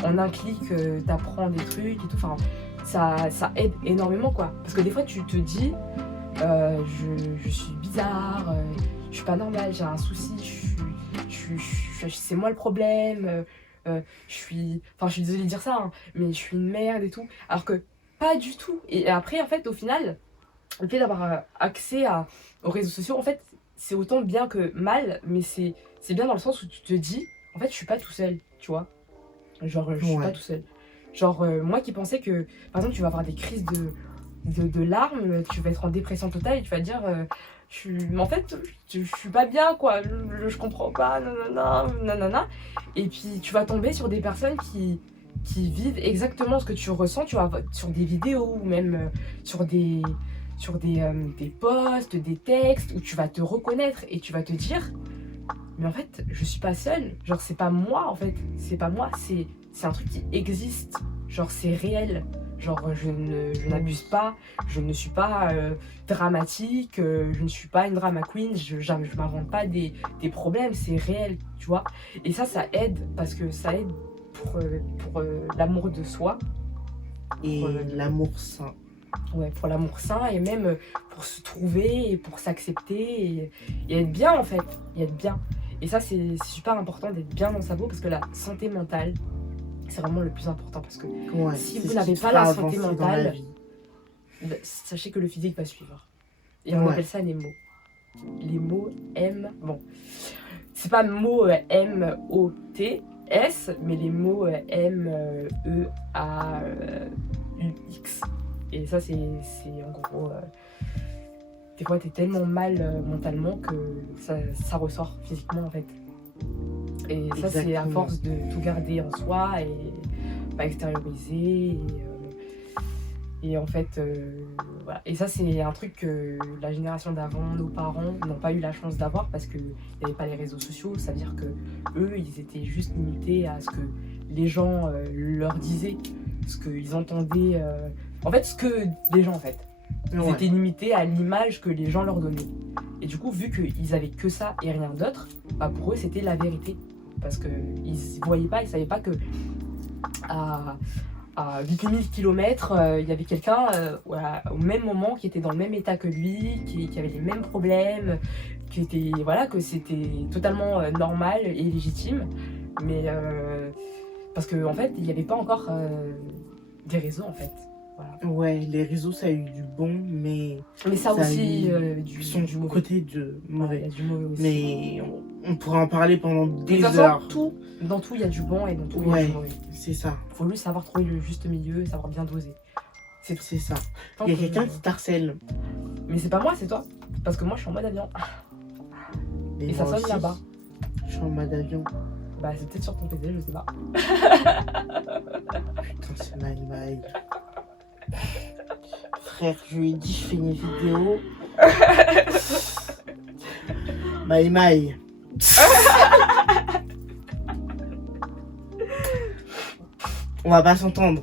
en un clic t'apprends des trucs et tout, enfin ça aide énormément quoi, parce que des fois tu te dis je suis bizarre, je suis pas normale, j'ai un souci, c'est moi le problème, je suis désolée de dire ça hein, mais je suis une merde et tout, alors que pas du tout. Et après en fait au final le fait d'avoir accès aux réseaux sociaux en fait c'est autant bien que mal, mais c'est bien dans le sens où tu te dis en fait je suis pas tout seul, tu vois, genre je suis pas tout seul. Genre moi qui pensais que par exemple tu vas avoir des crises de larmes, tu vas être en dépression totale et tu vas dire en fait je suis pas bien quoi, je comprends pas, nanana. Et puis tu vas tomber sur des personnes qui vivent exactement ce que tu ressens, tu vas sur des vidéos ou même sur des posts, des textes où tu vas te reconnaître et tu vas te dire mais en fait je suis pas seule, genre c'est pas moi en fait, c'est pas moi, c'est un truc qui existe, genre c'est réel, genre je n'abuse pas, je ne suis pas dramatique, je ne suis pas une drama queen, je m'invente pas des problèmes, c'est réel, tu vois. Et ça aide, parce que ça aide pour l'amour de soi. Et l'amour sain. Ouais, pour l'amour sain et même pour se trouver et pour s'accepter et être bien en fait, et être bien. Et ça c'est super important d'être bien dans sa peau parce que la santé mentale, c'est vraiment le plus important parce que si vous n'avez pas la santé mentale, sachez que le physique va suivre. Et on appelle ça les mots. les mots M. Bon, c'est pas mot M-O-T-S, mais les mots M-E-A-U-X. Et ça, c'est en gros. Des fois, t'es tellement mal mentalement que ça ressort physiquement en fait. Et ça, c'est à force de tout garder en soi et pas extérioriser. Et en fait, voilà. Et ça, c'est un truc que la génération d'avant, nos parents, n'ont pas eu la chance d'avoir parce qu'il n'y avait pas les réseaux sociaux. Ça veut dire que eux, ils étaient juste limités à ce que les gens leur disaient, ce qu'ils entendaient. En fait, ce que des gens, en fait. Ils étaient limités à l'image que les gens leur donnaient. Et du coup, vu qu'ils avaient que ça et rien d'autre, bah pour eux, c'était la vérité. Parce qu'ils ne voyaient pas, ils ne savaient pas que à 8000 km, il y avait quelqu'un au même moment qui était dans le même état que lui, qui avait les mêmes problèmes, que c'était totalement normal et légitime. Mais parce qu'en fait, il n'y avait pas encore des réseaux, en fait. Voilà. Ouais, les réseaux, ça a eu du bon, mais ça aussi, du mauvais. Côté de mauvais. Il y a du mauvais aussi. Mais on pourrait en parler pendant des heures. Dans tout, il y a du bon et dans tout, il y a du mauvais. C'est ça. Faut juste savoir trouver le juste milieu et savoir bien doser. C'est ça. Il y a quelqu'un qui t'harcèle. Mais c'est pas moi, c'est toi. Parce que moi, je suis en mode avion. Et ça sonne là-bas. Je suis en mode avion. Bah, c'est peut-être sur ton PC, je sais pas. Putain, c'est mal. Frère, je lui ai dit, je fais une vidéo. Maï. On va pas s'entendre.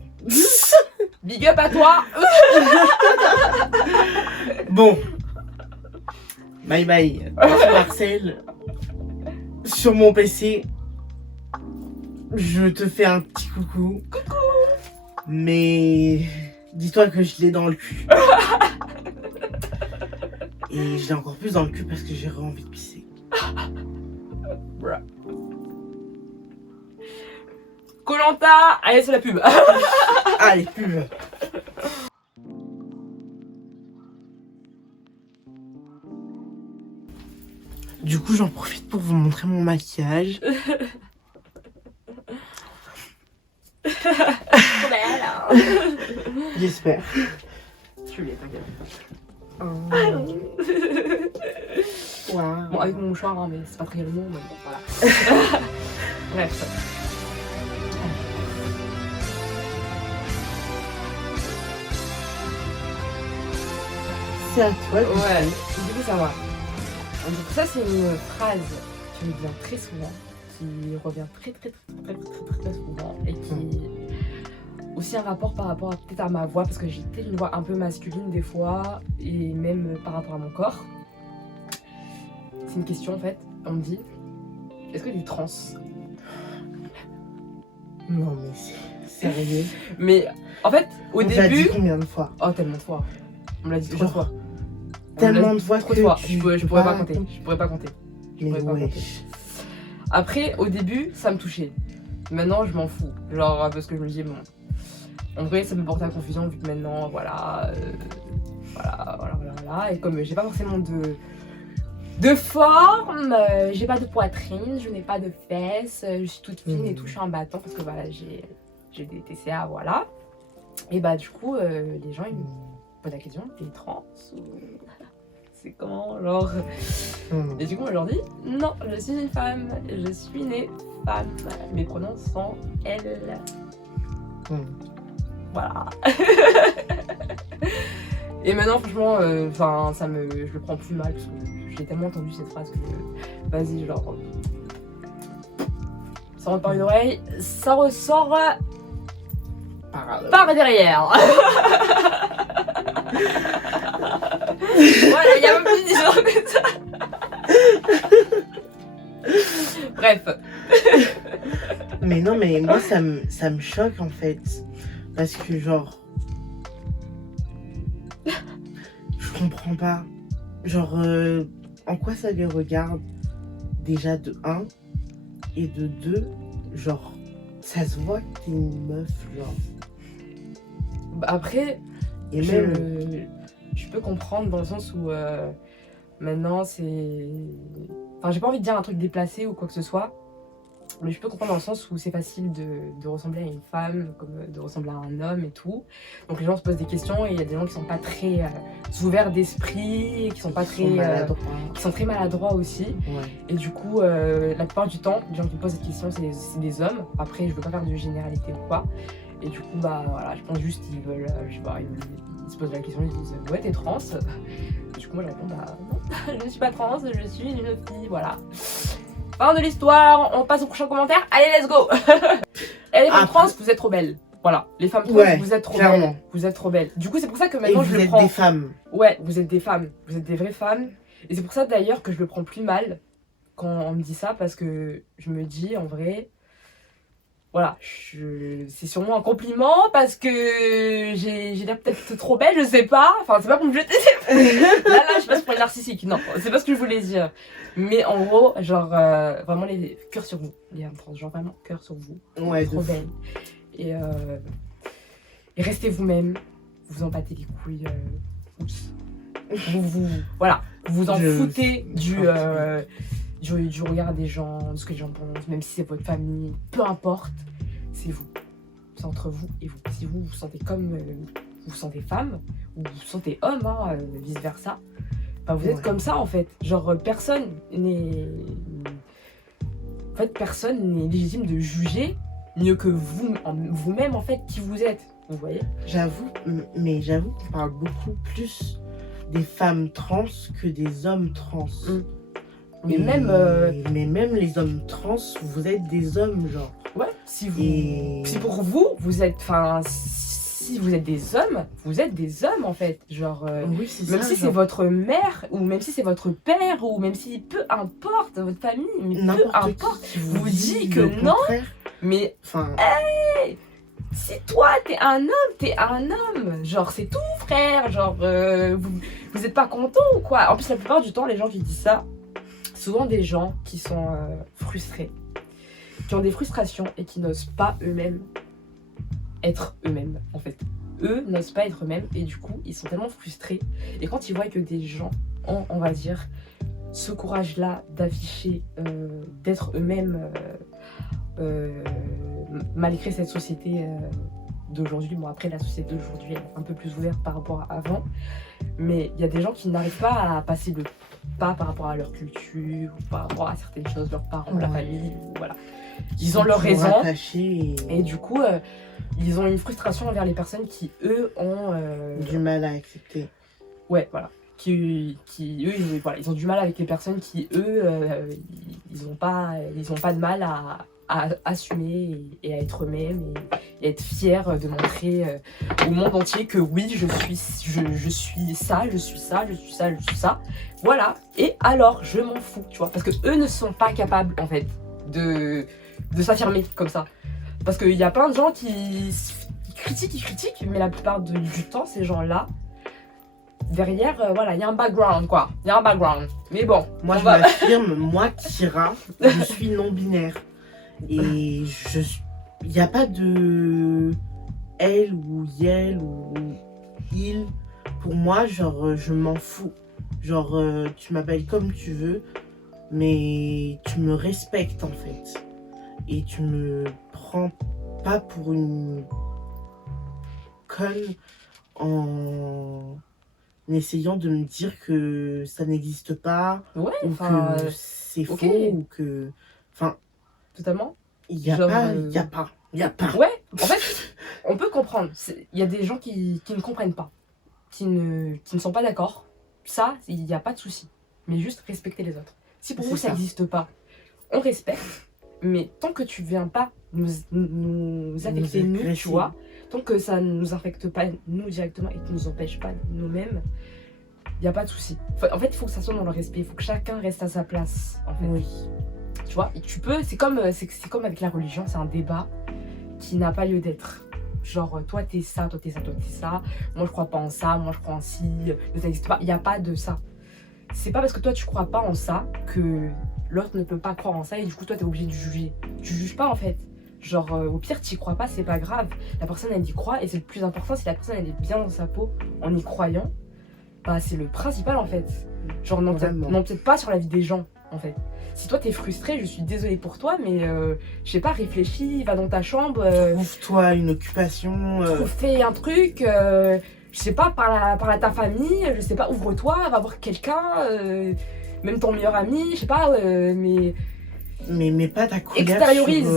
Big up à toi. Bon. Maï. Marcel. Sur mon PC. Je te fais un petit coucou. Mais dis-toi que je l'ai dans le cul. Et je l'ai encore plus dans le cul parce que j'ai envie de pisser. Koh-Lanta, allez, c'est la pub. Allez, pub. Du coup, j'en profite pour vous montrer mon maquillage. J'espère. Tu l'es, t'inquiète. Oh. Wow. Bon, avec mon mouchoir, hein, mais c'est pas très long, mais bon, voilà. Bref. C'est à toi. Du coup, ça va. Du coup, ça, c'est une phrase qui me vient très souvent, qui revient très souvent et qui aussi un rapport par rapport peut-être à ma voix, parce que j'ai peut-être une voix un peu masculine des fois, et même par rapport à mon corps. C'est une question en fait, on me dit, est-ce que tu es trans? Non mais c'est sérieux. Mais en fait, au début... On l'a dit combien de fois? Oh, tellement de fois. On me l'a dit 3 fois. Tellement de fois que je pourrais pas compter. Après, au début, ça me touchait. Maintenant, je m'en fous. Genre, parce que je me dis, bon... En vrai, ça me porte à confusion vu que maintenant, voilà. Et comme j'ai pas forcément de forme, j'ai pas de poitrine, je n'ai pas de fesses, je suis toute fine et tout, je suis un bâton parce que voilà, j'ai des TCA, voilà. Et bah, du coup, les gens, ils me posent la question, t'es trans ou... C'est comment, genre... Et du coup, on leur dit, non, je suis une femme, je suis née femme, mes pronoms sont elle. Voilà. Et maintenant, franchement, je le prends plus mal parce que j'ai tellement entendu cette phrase que vas-y, genre, ça rentre par une oreille, ça ressort par derrière. Voilà, il y a même plus d'histoire que ça. Bref. Mais non, mais moi, ça me choque en fait. Parce que genre... Je comprends pas. Genre, en quoi ça les regarde? Déjà de 1 et de 2, genre, ça se voit que t'es une meuf, genre. Bah après, et je peux comprendre dans le sens où Maintenant, c'est... Enfin, j'ai pas envie de dire un truc déplacé ou quoi que ce soit, mais je peux comprendre dans le sens où c'est facile de ressembler à une femme, comme de ressembler à un homme et tout. Donc les gens se posent des questions et il y a des gens qui sont pas très ouverts d'esprit, qui sont pas très... qui sont très maladroits aussi. Ouais. Et du coup, la plupart du temps, les gens qui me posent cette question, c'est des hommes. Après, je veux pas faire de généralité ou quoi. Et du coup, bah voilà, je pense juste qu'ils veulent, je sais pas, ils se posent la question, ils disent ouais, t'es trans. Du coup, moi je réponds bah non, je ne suis pas trans, je suis une fille, voilà. Fin de l'histoire, on passe au prochain commentaire. Allez, let's go. Et les femmes trans, vous êtes trop belles. Voilà, les femmes trans, vous êtes trop belles. Vous êtes trop belles. Du coup, c'est pour ça que maintenant je le prends. Vous êtes des femmes. Ouais, vous êtes des femmes. Vous êtes des vraies femmes. Et c'est pour ça d'ailleurs que je le prends plus mal quand on me dit ça, parce que je me dis en vrai. Voilà, c'est sûrement un compliment parce que j'ai l'air peut-être trop belle, je sais pas. Enfin, c'est pas pour me jeter. Là, je passe pour une narcissique. Non, c'est pas ce que je voulais dire. Mais en gros, genre, vraiment, les cœurs sur vous. Les femmes trans, genre vraiment, cœur sur vous. Ouais, trop belle. Et restez vous-même. Vous en battez les couilles. Voilà, vous en foutez du regard des gens, de ce que les gens pensent, même si c'est votre famille, peu importe, c'est vous. C'est entre vous et vous. Si vous vous sentez comme vous vous sentez femme, ou vous vous sentez homme, hein, vice versa, bah vous êtes comme ça en fait. Genre personne n'est. En fait, personne n'est légitime de juger mieux que vous-même en fait qui vous êtes. Vous voyez ? J'avoue qu'on parle beaucoup plus des femmes trans que des hommes trans. Mais même les hommes trans, vous êtes des hommes, genre. Ouais, si pour vous, vous êtes... Enfin, si vous êtes des hommes, vous êtes des hommes, en fait. Genre, oui, c'est même ça, si genre. c'est votre mère, ou même si c'est votre père, ou même si peu importe votre famille, mais peu importe, qui vous dit que non, mais... Enfin... Hey, si toi, t'es un homme. Genre, c'est tout, frère. Genre, vous êtes pas content ou quoi? En plus, la plupart du temps, les gens qui disent ça, souvent des gens qui sont frustrés, qui ont des frustrations et qui n'osent pas eux-mêmes être eux-mêmes en fait. Eux n'osent pas être eux-mêmes et du coup ils sont tellement frustrés. Et quand ils voient que des gens ont, on va dire, ce courage-là d'afficher, d'être eux-mêmes malgré cette société d'aujourd'hui. Bon, après la société d'aujourd'hui est un peu plus ouverte par rapport à avant, mais il y a des gens qui n'arrivent pas à passer le pas par rapport à leur culture ou par rapport à certaines choses, leurs parents, la famille, voilà. Ils ont leurs raisons et du coup ils ont une frustration envers les personnes qui eux ont du mal à accepter. Ouais, voilà. Qui eux ils ont du mal avec les personnes qui eux ils ont pas de mal à assumer et à être eux-mêmes et être fiers de montrer au monde entier que oui, je suis ça, je suis ça, je suis ça, je suis ça. Voilà. Et alors, je m'en fous, tu vois. Parce que eux ne sont pas capables, en fait, de s'affirmer comme ça. Parce qu'il y a plein de gens qui critiquent, mais la plupart du temps, ces gens-là, derrière, voilà, il y a un background, quoi. Il y a un background. Mais bon. Moi, je m'affirme, moi, Kira, je suis non-binaire. Et il n'y a pas de elle ou yel ou il. Pour moi, genre, je m'en fous. Genre, tu m'appelles comme tu veux, mais tu me respectes en fait. Et tu me prends pas pour une conne en essayant de me dire que ça n'existe pas, ouais, ou que c'est faux, ou que... Enfin... Totalement. Il n'y a pas. Ouais, en fait, on peut comprendre. Il y a des gens qui ne comprennent pas, qui ne sont pas d'accord. Ça, il n'y a pas de souci. Mais juste respecter les autres. Si pour vous, ça n'existe pas, on respecte. Mais tant que tu ne viens pas nous affecter, nous, tu vois, tant que ça ne nous affecte pas, nous, directement, et que ne nous empêche pas nous-mêmes, il n'y a pas de souci. En fait, il faut que ça soit dans le respect. Il faut que chacun reste à sa place, en fait. Oui. Tu vois, et tu peux, c'est comme avec la religion, c'est un débat qui n'a pas lieu d'être. Genre, toi t'es ça, toi t'es ça, toi t'es ça, moi je crois pas en ça, moi je crois en ci, ça n'existe pas, il n'y a pas de ça. C'est pas parce que toi tu crois pas en ça que l'autre ne peut pas croire en ça et du coup toi t'es obligé de juger. Tu juges pas en fait. Genre, au pire t'y crois pas, c'est pas grave. La personne elle y croit et c'est le plus important, si la personne elle est bien dans sa peau en y croyant, bah c'est le principal en fait. Genre, non, Vraiment. peut-être pas sur la vie des gens, en fait. Si toi, t'es frustré, je suis désolée pour toi, mais je sais pas, réfléchis, va dans ta chambre, Trouve-toi une occupation. fais un truc, je sais pas, parle à ta famille, je sais pas, ouvre-toi, va voir quelqu'un, même ton meilleur ami, je sais pas, mais Mais pas ta colère extériorise,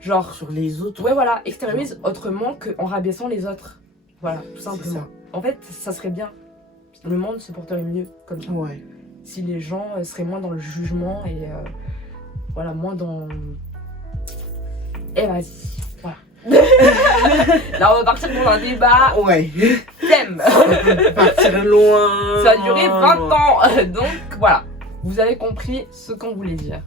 genre, sur les autres. ouais, voilà, extériorise autrement qu'en rabaissant les autres. Voilà, tout C'est simplement. ça. En fait, ça serait bien. Le monde se porterait mieux comme ça. Ouais. Si les gens seraient moins dans le jugement et voilà, moins dans. Eh, vas-y, voilà. Là, on va partir pour un débat. Ouais. Thème. Partir loin. Ça a duré 20 ans. Donc, voilà. Vous avez compris ce qu'on voulait dire.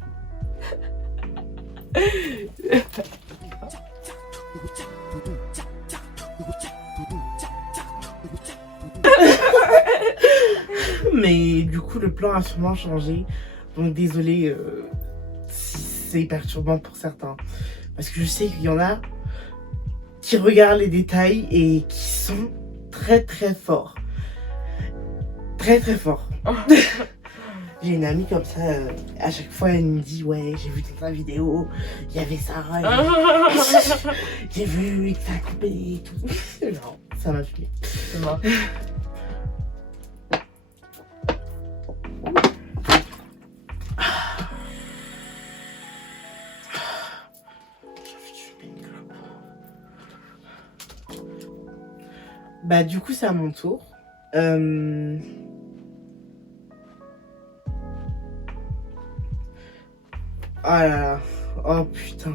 Mais du coup, le plan a sûrement changé. Donc, désolé si c'est perturbant pour certains. Parce que je sais qu'il y en a qui regardent les détails et qui sont très très forts. Très très forts. J'ai une amie comme ça, à chaque fois elle me dit ouais, j'ai vu dans ta vidéo, il y avait ça, j'ai vu que ça a coupé et tout. Non, ça m'a fumé. C'est moi. Bah du coup c'est à mon tour. Oh là là. Oh putain.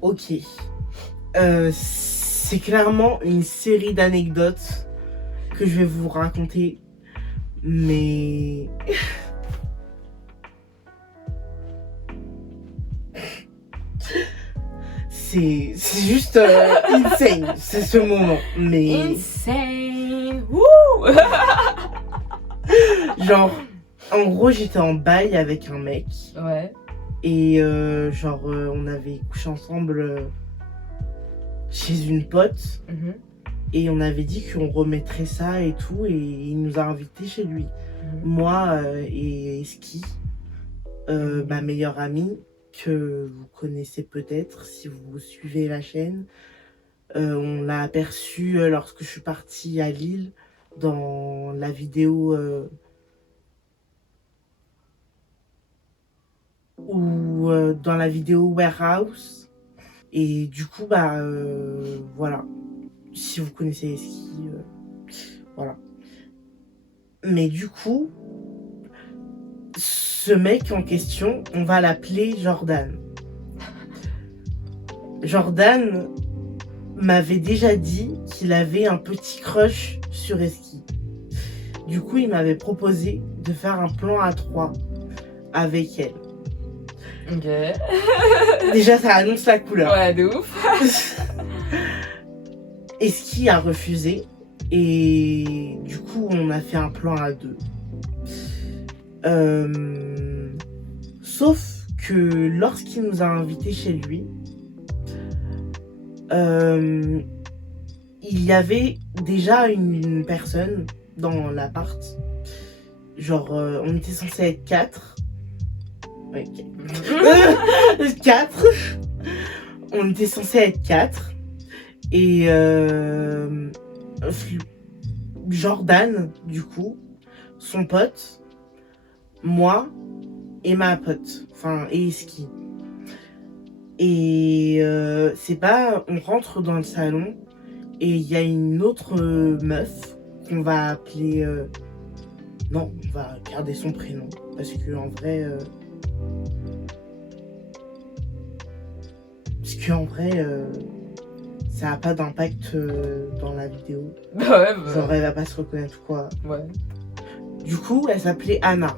Ok. C'est clairement une série d'anecdotes que je vais vous raconter. Mais... c'est juste insane, c'est ce moment. Mais Insane. Wouh. genre, en gros, j'étais en bail avec un mec. Ouais. Et on avait couché ensemble chez une pote. Mhm. Et on avait dit qu'on remettrait ça et tout. Et il nous a invités chez lui. Mhm. Moi et Ski, ma meilleure amie, que vous connaissez peut-être si vous suivez la chaîne. On l'a aperçue lorsque je suis partie à Lille dans la vidéo dans la vidéo Warehouse. Et du coup, voilà. Si vous connaissez les skis, voilà. Mais du coup, ce mec en question, on va l'appeler Jordan. Jordan m'avait déjà dit qu'il avait un petit crush sur Eski. Du coup, il m'avait proposé de faire un plan à 3 avec elle. Ok. Déjà, ça annonce la couleur. Ouais, de ouf. Eski a refusé. Et du coup, on a fait un plan à 2. Sauf que lorsqu'il nous a invités chez lui, il y avait déjà une personne dans l'appart. Genre, on était censé être 4. Ouais, 4. On était censé être 4. Et Jordan, du coup, son pote, moi et ma pote, enfin, et Ski. Et c'est pas, on rentre dans le salon et il y a une autre meuf qu'on va appeler, non, on va garder son prénom parce que en vrai, ça a pas d'impact dans la vidéo. Ouais, Genre elle va pas se reconnaître ou quoi. Ouais. Du coup, elle s'appelait Anna.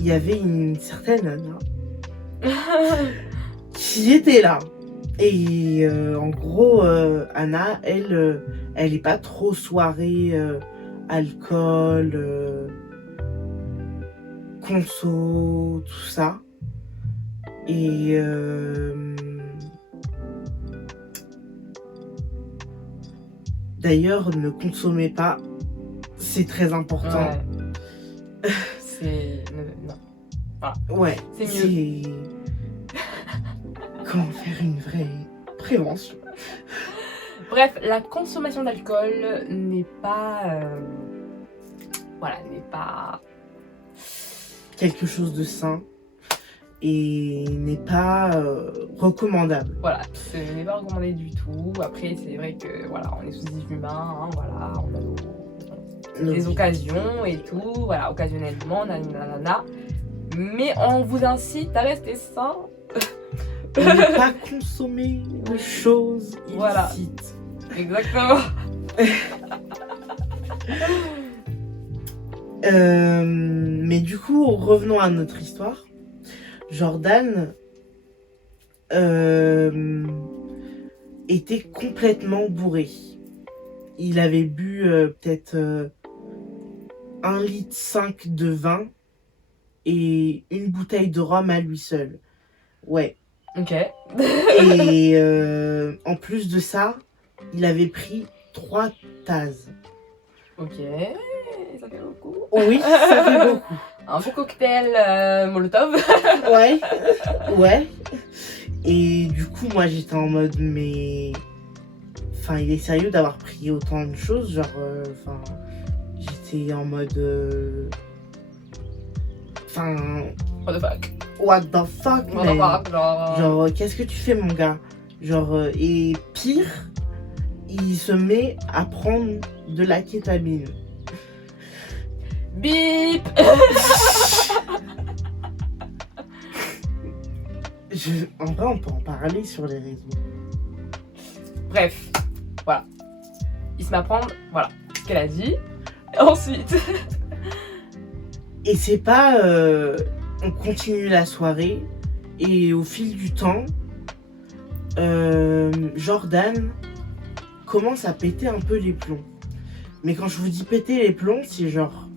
Il y avait une certaine Anna qui était là. Et en gros, Anna, elle est pas trop soirée, alcool, conso, tout ça. Et D'ailleurs, ne consommez pas. C'est très important. Ouais. C'est... Non. Ouais. C'est mieux. Comment faire une vraie prévention. Bref, la consommation d'alcool n'est pas... n'est pas... Quelque chose de sain et n'est pas recommandable. Voilà, ce n'est pas recommandé du tout. Après, c'est vrai que, voilà, on est tous des humains, hein, voilà, on a des occasions et tout, voilà, occasionnellement, nanana. Mais on vous incite à rester sain. Ne pas consommer de choses illicites. Voilà. Exactement. Mais du coup, revenons à notre histoire. Jordan était complètement bourré. Il avait bu peut-être 1,5 litre de vin et une bouteille de rhum à lui seul. Ouais. Ok. Et en plus de ça, il avait pris 3 tasses. Ok, ça fait beaucoup. Oui, ça fait beaucoup. Un beau cocktail Molotov. Ouais. Et du coup, moi, j'étais en mode, mais... Enfin, il est sérieux d'avoir pris autant de choses, genre... j'étais en mode... What the fuck. What the fuck, man. Genre... Genre, qu'est-ce que tu fais, mon gars? Genre, et pire, il se met à prendre de la kétamine. Bip. En vrai, on peut en parler sur les réseaux. Bref, voilà. Il se met à prendre, voilà, ce qu'elle a dit. Ensuite... Et c'est pas... on continue la soirée, et au fil du temps, Jordan commence à péter un peu les plombs. Mais quand je vous dis péter les plombs, c'est genre...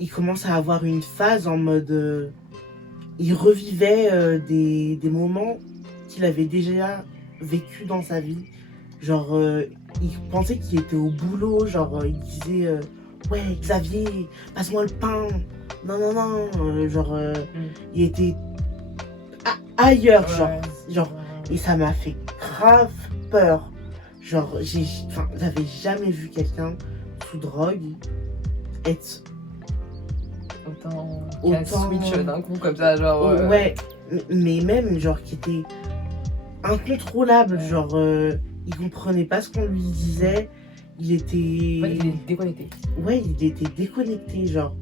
Il commence à avoir une phase en mode... il revivait des moments qu'il avait déjà vécu dans sa vie. Genre, il pensait qu'il était au boulot, genre, il disait... ouais, Xavier, passe-moi le pain. Non. Il était ailleurs, genre. Et ça m'a fait grave peur. Genre, j'avais jamais vu quelqu'un sous drogue être autant switch d'un coup comme ça, genre... Ouais, mais même, genre, qui était incontrôlable, genre, il comprenait pas ce qu'on lui disait, il était... Ouais, il est déconnecté. Ouais, il était déconnecté, genre.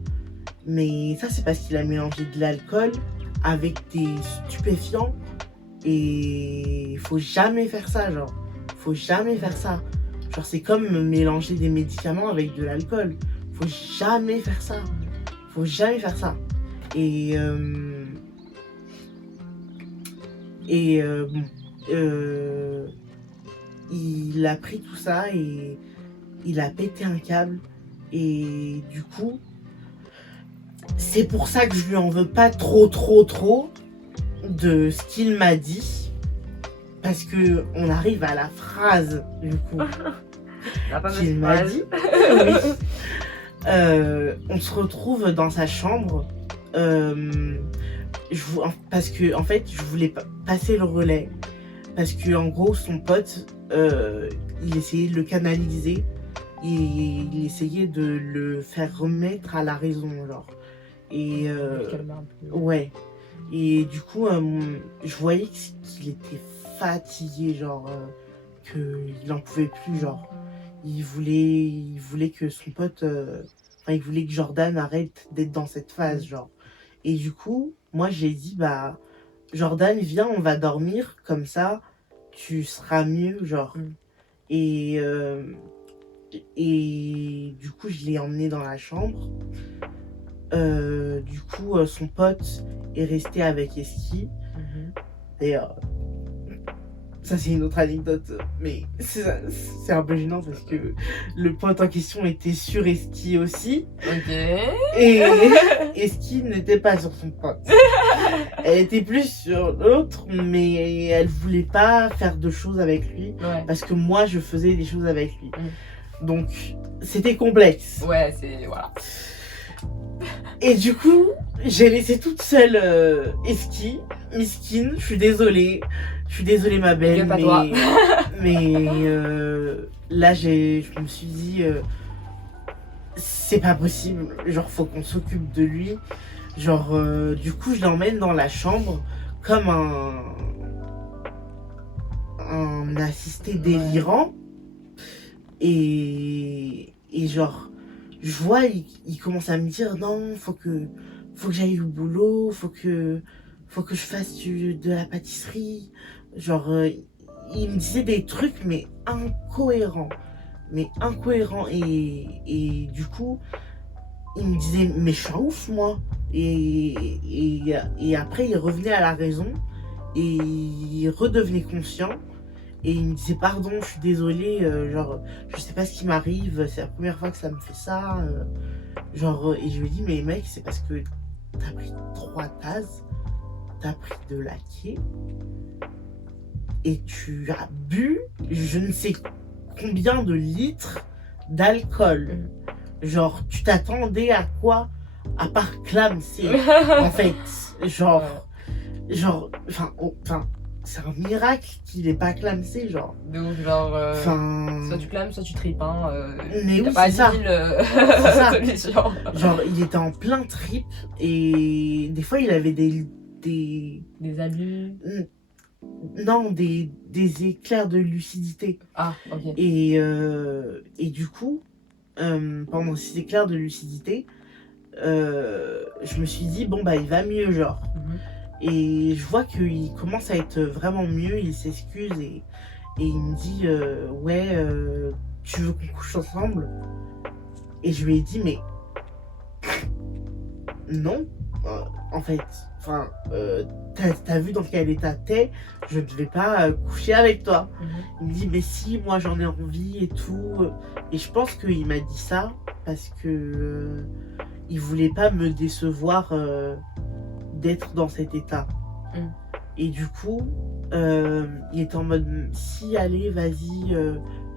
Mais ça, c'est parce qu'il a mélangé de l'alcool avec des stupéfiants, et faut jamais faire ça, genre. Faut jamais faire ça. Genre, c'est comme mélanger des médicaments avec de l'alcool. Faut jamais faire ça. Faut jamais faire ça. Et il a pris tout ça et il a pété un câble. Et du coup, c'est pour ça que je lui en veux pas trop de ce qu'il m'a dit. Parce que on arrive à la phrase, du coup, qu'il m'a dit. Oui. On se retrouve dans sa chambre. Parce que en fait, je voulais passer le relais. Parce que en gros, son pote, il essayait de le canaliser. Et il essayait de le faire remettre à la raison, genre. Et ouais. Et du coup, je voyais qu'il était fatigué, genre, qu'il en pouvait plus, genre. Il voulait que son pote, il voulait que Jordan arrête d'être dans cette phase, genre. Et du coup, moi j'ai dit, bah, Jordan, viens, on va dormir, comme ça, tu seras mieux, genre. Et du coup, je l'ai emmené dans la chambre. Du coup, son pote est resté avec Eski. D'ailleurs, ça c'est une autre anecdote, mais c'est un peu gênant parce que le pote en question était sur Eski aussi. Ok. Et Eski n'était pas sur son pote. Elle était plus sur l'autre, mais elle voulait pas faire de choses avec lui. Ouais. Parce que moi, je faisais des choses avec lui. Donc, c'était complexe. Ouais, c'est. Voilà. Et du coup, j'ai laissé toute seule Eski, Miskine. Je suis désolée. Je suis désolée, ma belle. Pas toi. Mais là, je me suis dit, c'est pas possible. Genre, faut qu'on s'occupe de lui. Genre, du coup, je l'emmène dans la chambre comme un assisté délirant. Et genre, je vois, il commence à me dire non, faut que j'aille au boulot, faut que je fasse de la pâtisserie. Genre, il me disait des trucs, mais incohérents. Et du coup, il me disait, mais je suis un ouf, moi. Et après, il revenait à la raison et il redevenait conscient. Et il me disait, pardon, je suis désolée, genre, je sais pas ce qui m'arrive, c'est la première fois que ça me fait ça. Genre, et je lui ai dit, mais mec, c'est parce que t'as pris 3 tasses, t'as pris de laqué, et tu as bu je ne sais combien de litres d'alcool. Genre, tu t'attendais à quoi à part clamser, en fait. Genre, enfin, c'est un miracle qu'il ait pas clamsé, genre. De ouf, genre. Soit tu clames, soit tu tripes, hein. Mais oui, pas c'est ça. 10 000 C'est ça. solutions. Genre, il était en plein trip et des fois, il avait des abus. Non, des éclairs de lucidité. Ah, ok. Et du coup, pendant ces éclairs de lucidité, je me suis dit, bon, bah, il va mieux, genre. Et je vois qu'il commence à être vraiment mieux, il s'excuse et il me dit, ouais, tu veux qu'on couche ensemble? Et je lui ai dit, mais non, en fait, enfin, t'as vu dans quel état t'es, je ne vais pas coucher avec toi. Il me dit, mais si, moi j'en ai envie et tout. Et je pense qu'il m'a dit ça parce que il voulait pas me décevoir d'être dans cet état. Et du coup, il était en mode, si, allez, vas-y,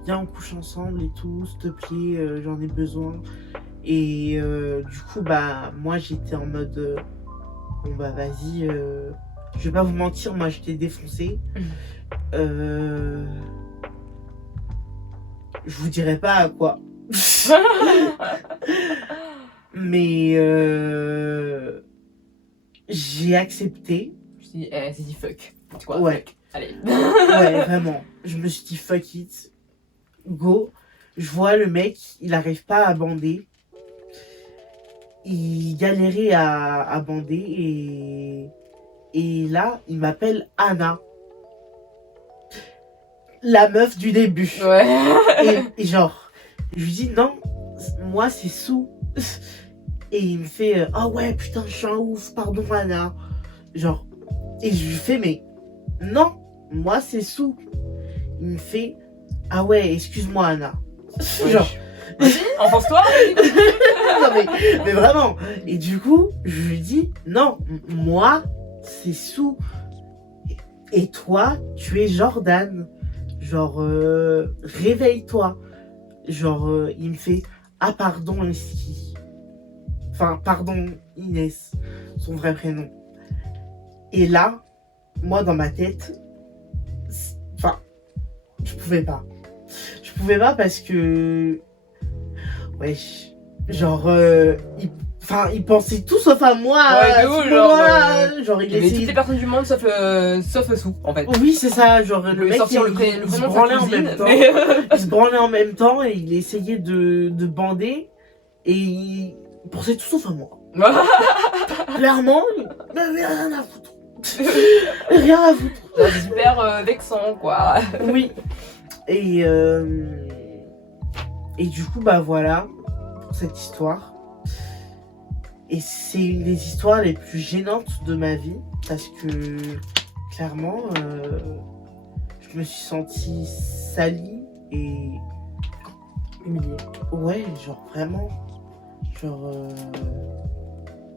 viens, on couche ensemble et tout, s'il te plaît, j'en ai besoin. Et du coup, bah, moi j'étais en mode, bon bah vas-y, je vais pas vous mentir, moi j'étais défoncé. Je vous dirai pas à quoi. Mais j'ai accepté. Je me suis dit, c'est dit fuck. C'est quoi? Ouais. Fuck. Allez. Ouais, vraiment. Je me suis dit fuck it. Go. Je vois le mec, il arrive pas à bander. Il galérait à bander et là, il m'appelle Anna. La meuf du début. Ouais. Et genre, je lui dis non, moi c'est Sou. Et il me fait ah ouais, putain, je suis un ouf, pardon Anna. Genre, et je lui fais mais non, moi c'est Sou. Il me fait ah ouais, excuse-moi Anna. Genre, enfonce-toi. non, mais vraiment. Et du coup, je lui dis non, moi c'est Sou. Et toi, tu es Jordan. Genre, réveille-toi. Genre, il me fait ah pardon Eski. Enfin, pardon Inès, son vrai prénom. Et là, moi dans ma tête, enfin, je pouvais pas. Je pouvais pas parce que, wesh, genre, il pensait tout sauf à moi. Ouais, de ouf, genre, il y avait essayait toutes les personnes du monde sauf Sou, en fait. Oui, c'est ça, genre le mec sortir il se branlait en même temps. Mais... Il se branlait en même temps et il essayait de bander et il pensait tout sauf à moi. Clairement, il n'avait rien à foutre. Rien à foutre. C'est super vexant, quoi. Oui. Et du coup, bah voilà, pour cette histoire. Et c'est une des histoires les plus gênantes de ma vie parce que clairement, je me suis sentie salie et humiliée. Ouais, genre vraiment, genre,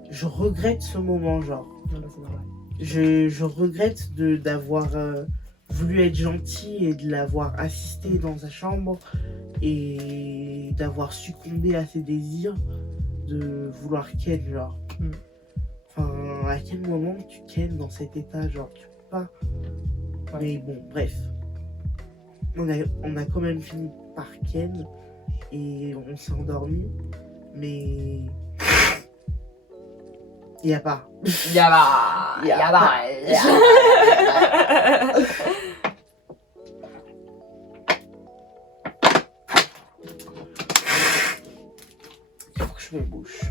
je regrette ce moment, genre. Non, bah, c'est normal. Je regrette d'avoir voulu être gentil et de l'avoir assisté dans sa chambre et d'avoir succombé à ses désirs de vouloir ken, genre. Enfin, à quel moment tu ken dans cet état, genre, tu peux pas. Ouais. Mais bon, bref. On a quand même fini par ken et on s'est endormi, mais y a pas. Il faut que je me bouche.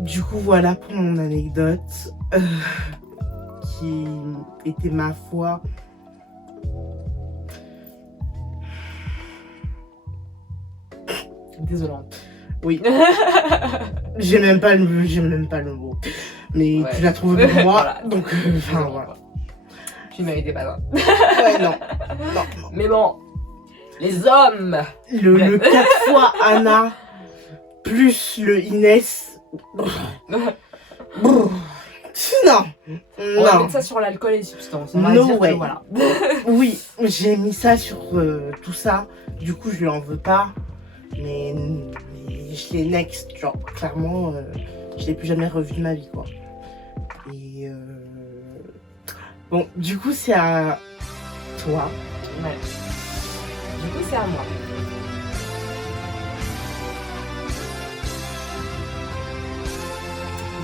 Du coup, voilà pour mon anecdote qui était, ma foi, Désolante. oui. J'ai même pas le mot. Mais Ouais. tu l'as trouvé pour moi, Voilà. donc enfin Désolante, voilà. quoi. Tu méritais pas ça. Ouais, non. Mais bon, les hommes. Le 4 fois Anna plus le Inès. Non. On va Non. mettre ça sur l'alcool et les substances. On va No dire way. que voilà. Oui, j'ai mis ça sur tout ça. Du coup, je lui en veux pas. Mais je l'ai next. Genre, clairement, je l'ai plus jamais revu de ma vie, quoi. Et bon, du coup, c'est à toi. Ouais. Du coup, c'est à moi.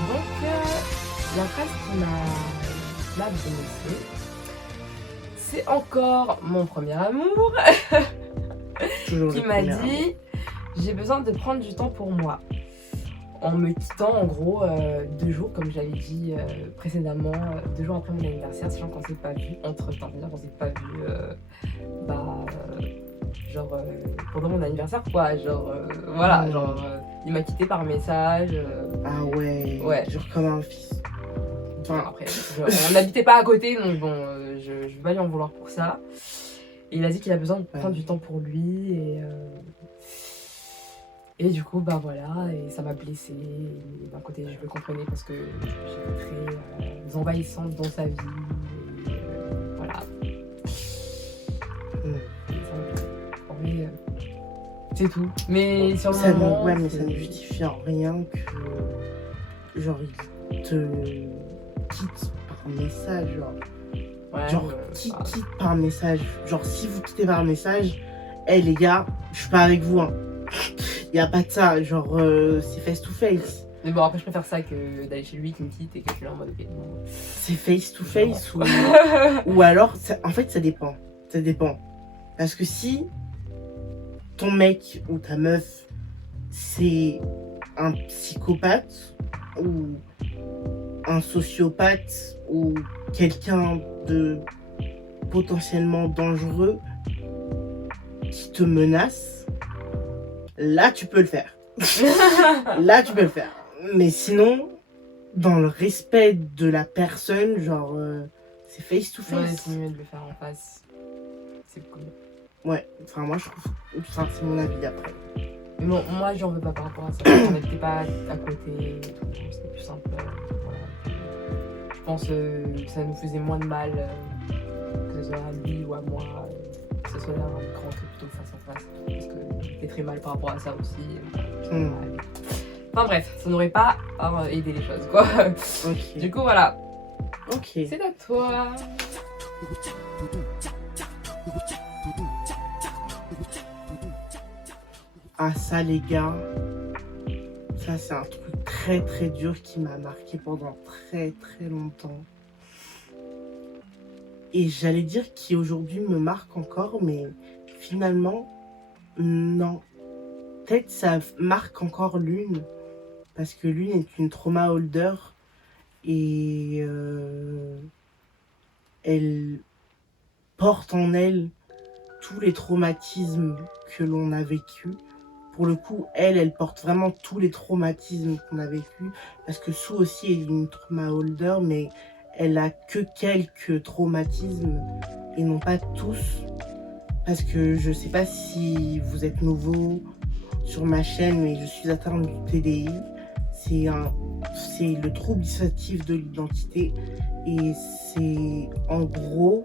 Donc, la phrase qui m'a blessée, c'est encore mon premier amour Toujours qui le m'a premier amour. dit j'ai besoin de prendre du temps pour moi. En me quittant en gros 2 jours, comme j'avais dit précédemment, 2 jours après mon anniversaire, sachant qu'on s'est pas vu entre temps, c'est-à-dire qu'on s'est pas vu pendant mon anniversaire quoi, voilà, il m'a quitté par message. Ah ouais, Ouais. genre comme un fils. Enfin, Après, on n'habitait pas à côté, donc bon, je vais pas lui en vouloir pour ça. Et il a dit qu'il a besoin de prendre du temps pour lui et du coup, bah voilà, et ça m'a blessée. Et d'un côté, je le comprenais parce que j'étais très envahissante dans sa vie. Et, voilà. Et ça m'a blessée. En vrai, c'est tout. Mais sur le ça moment. mais c'est- ça ne justifie en rien que genre il te quitte par message, genre. Ouais, Genre, qui quitte par message? Genre, si vous quittez par message, les gars, je suis pas avec vous, hein. Y a pas de ça, genre, c'est face to face. Mais bon, après, je préfère ça que d'aller chez lui qui me quitte et que je suis là en mode ok. Bon. C'est face to face ou alors, en fait, ça dépend. Ça dépend. Parce que si ton mec ou ta meuf, c'est un psychopathe ou un sociopathe ou quelqu'un de potentiellement dangereux qui te menace, là tu peux le faire. Là tu peux le faire. Mais sinon, dans le respect de la personne, genre c'est face to Ouais, face. c'est mieux de le faire en face. C'est cool. Ouais, enfin moi je trouve, enfin c'est mon avis après. Mais bon, moi j'en veux pas par rapport à ça. On n'était pas à côté et tout. C'était plus simple. Voilà. Je pense que ça nous faisait moins de mal que ce soit à lui ou à moi. Que ce soit là un écran que plutôt face à face. Parce que j'étais très mal par rapport à ça aussi. Enfin bref, ça n'aurait pas aidé les choses quoi. Ok. Du coup voilà, Ok. c'est à toi. Ah ça les gars, ça c'est un truc très très dur qui m'a marqué pendant très très longtemps. Et j'allais dire qui aujourd'hui me marque encore, mais finalement, non. Peut-être ça marque encore Lune, parce que Lune est une trauma holder et elle porte en elle tous les traumatismes que l'on a vécus. Pour le coup, elle porte vraiment tous les traumatismes qu'on a vécus, parce que Sue aussi est une trauma holder, mais elle a que quelques traumatismes et non pas tous. Parce que je sais pas si vous êtes nouveau sur ma chaîne, mais je suis atteinte du TDI. c'est le trouble dissociatif de l'identité et c'est en gros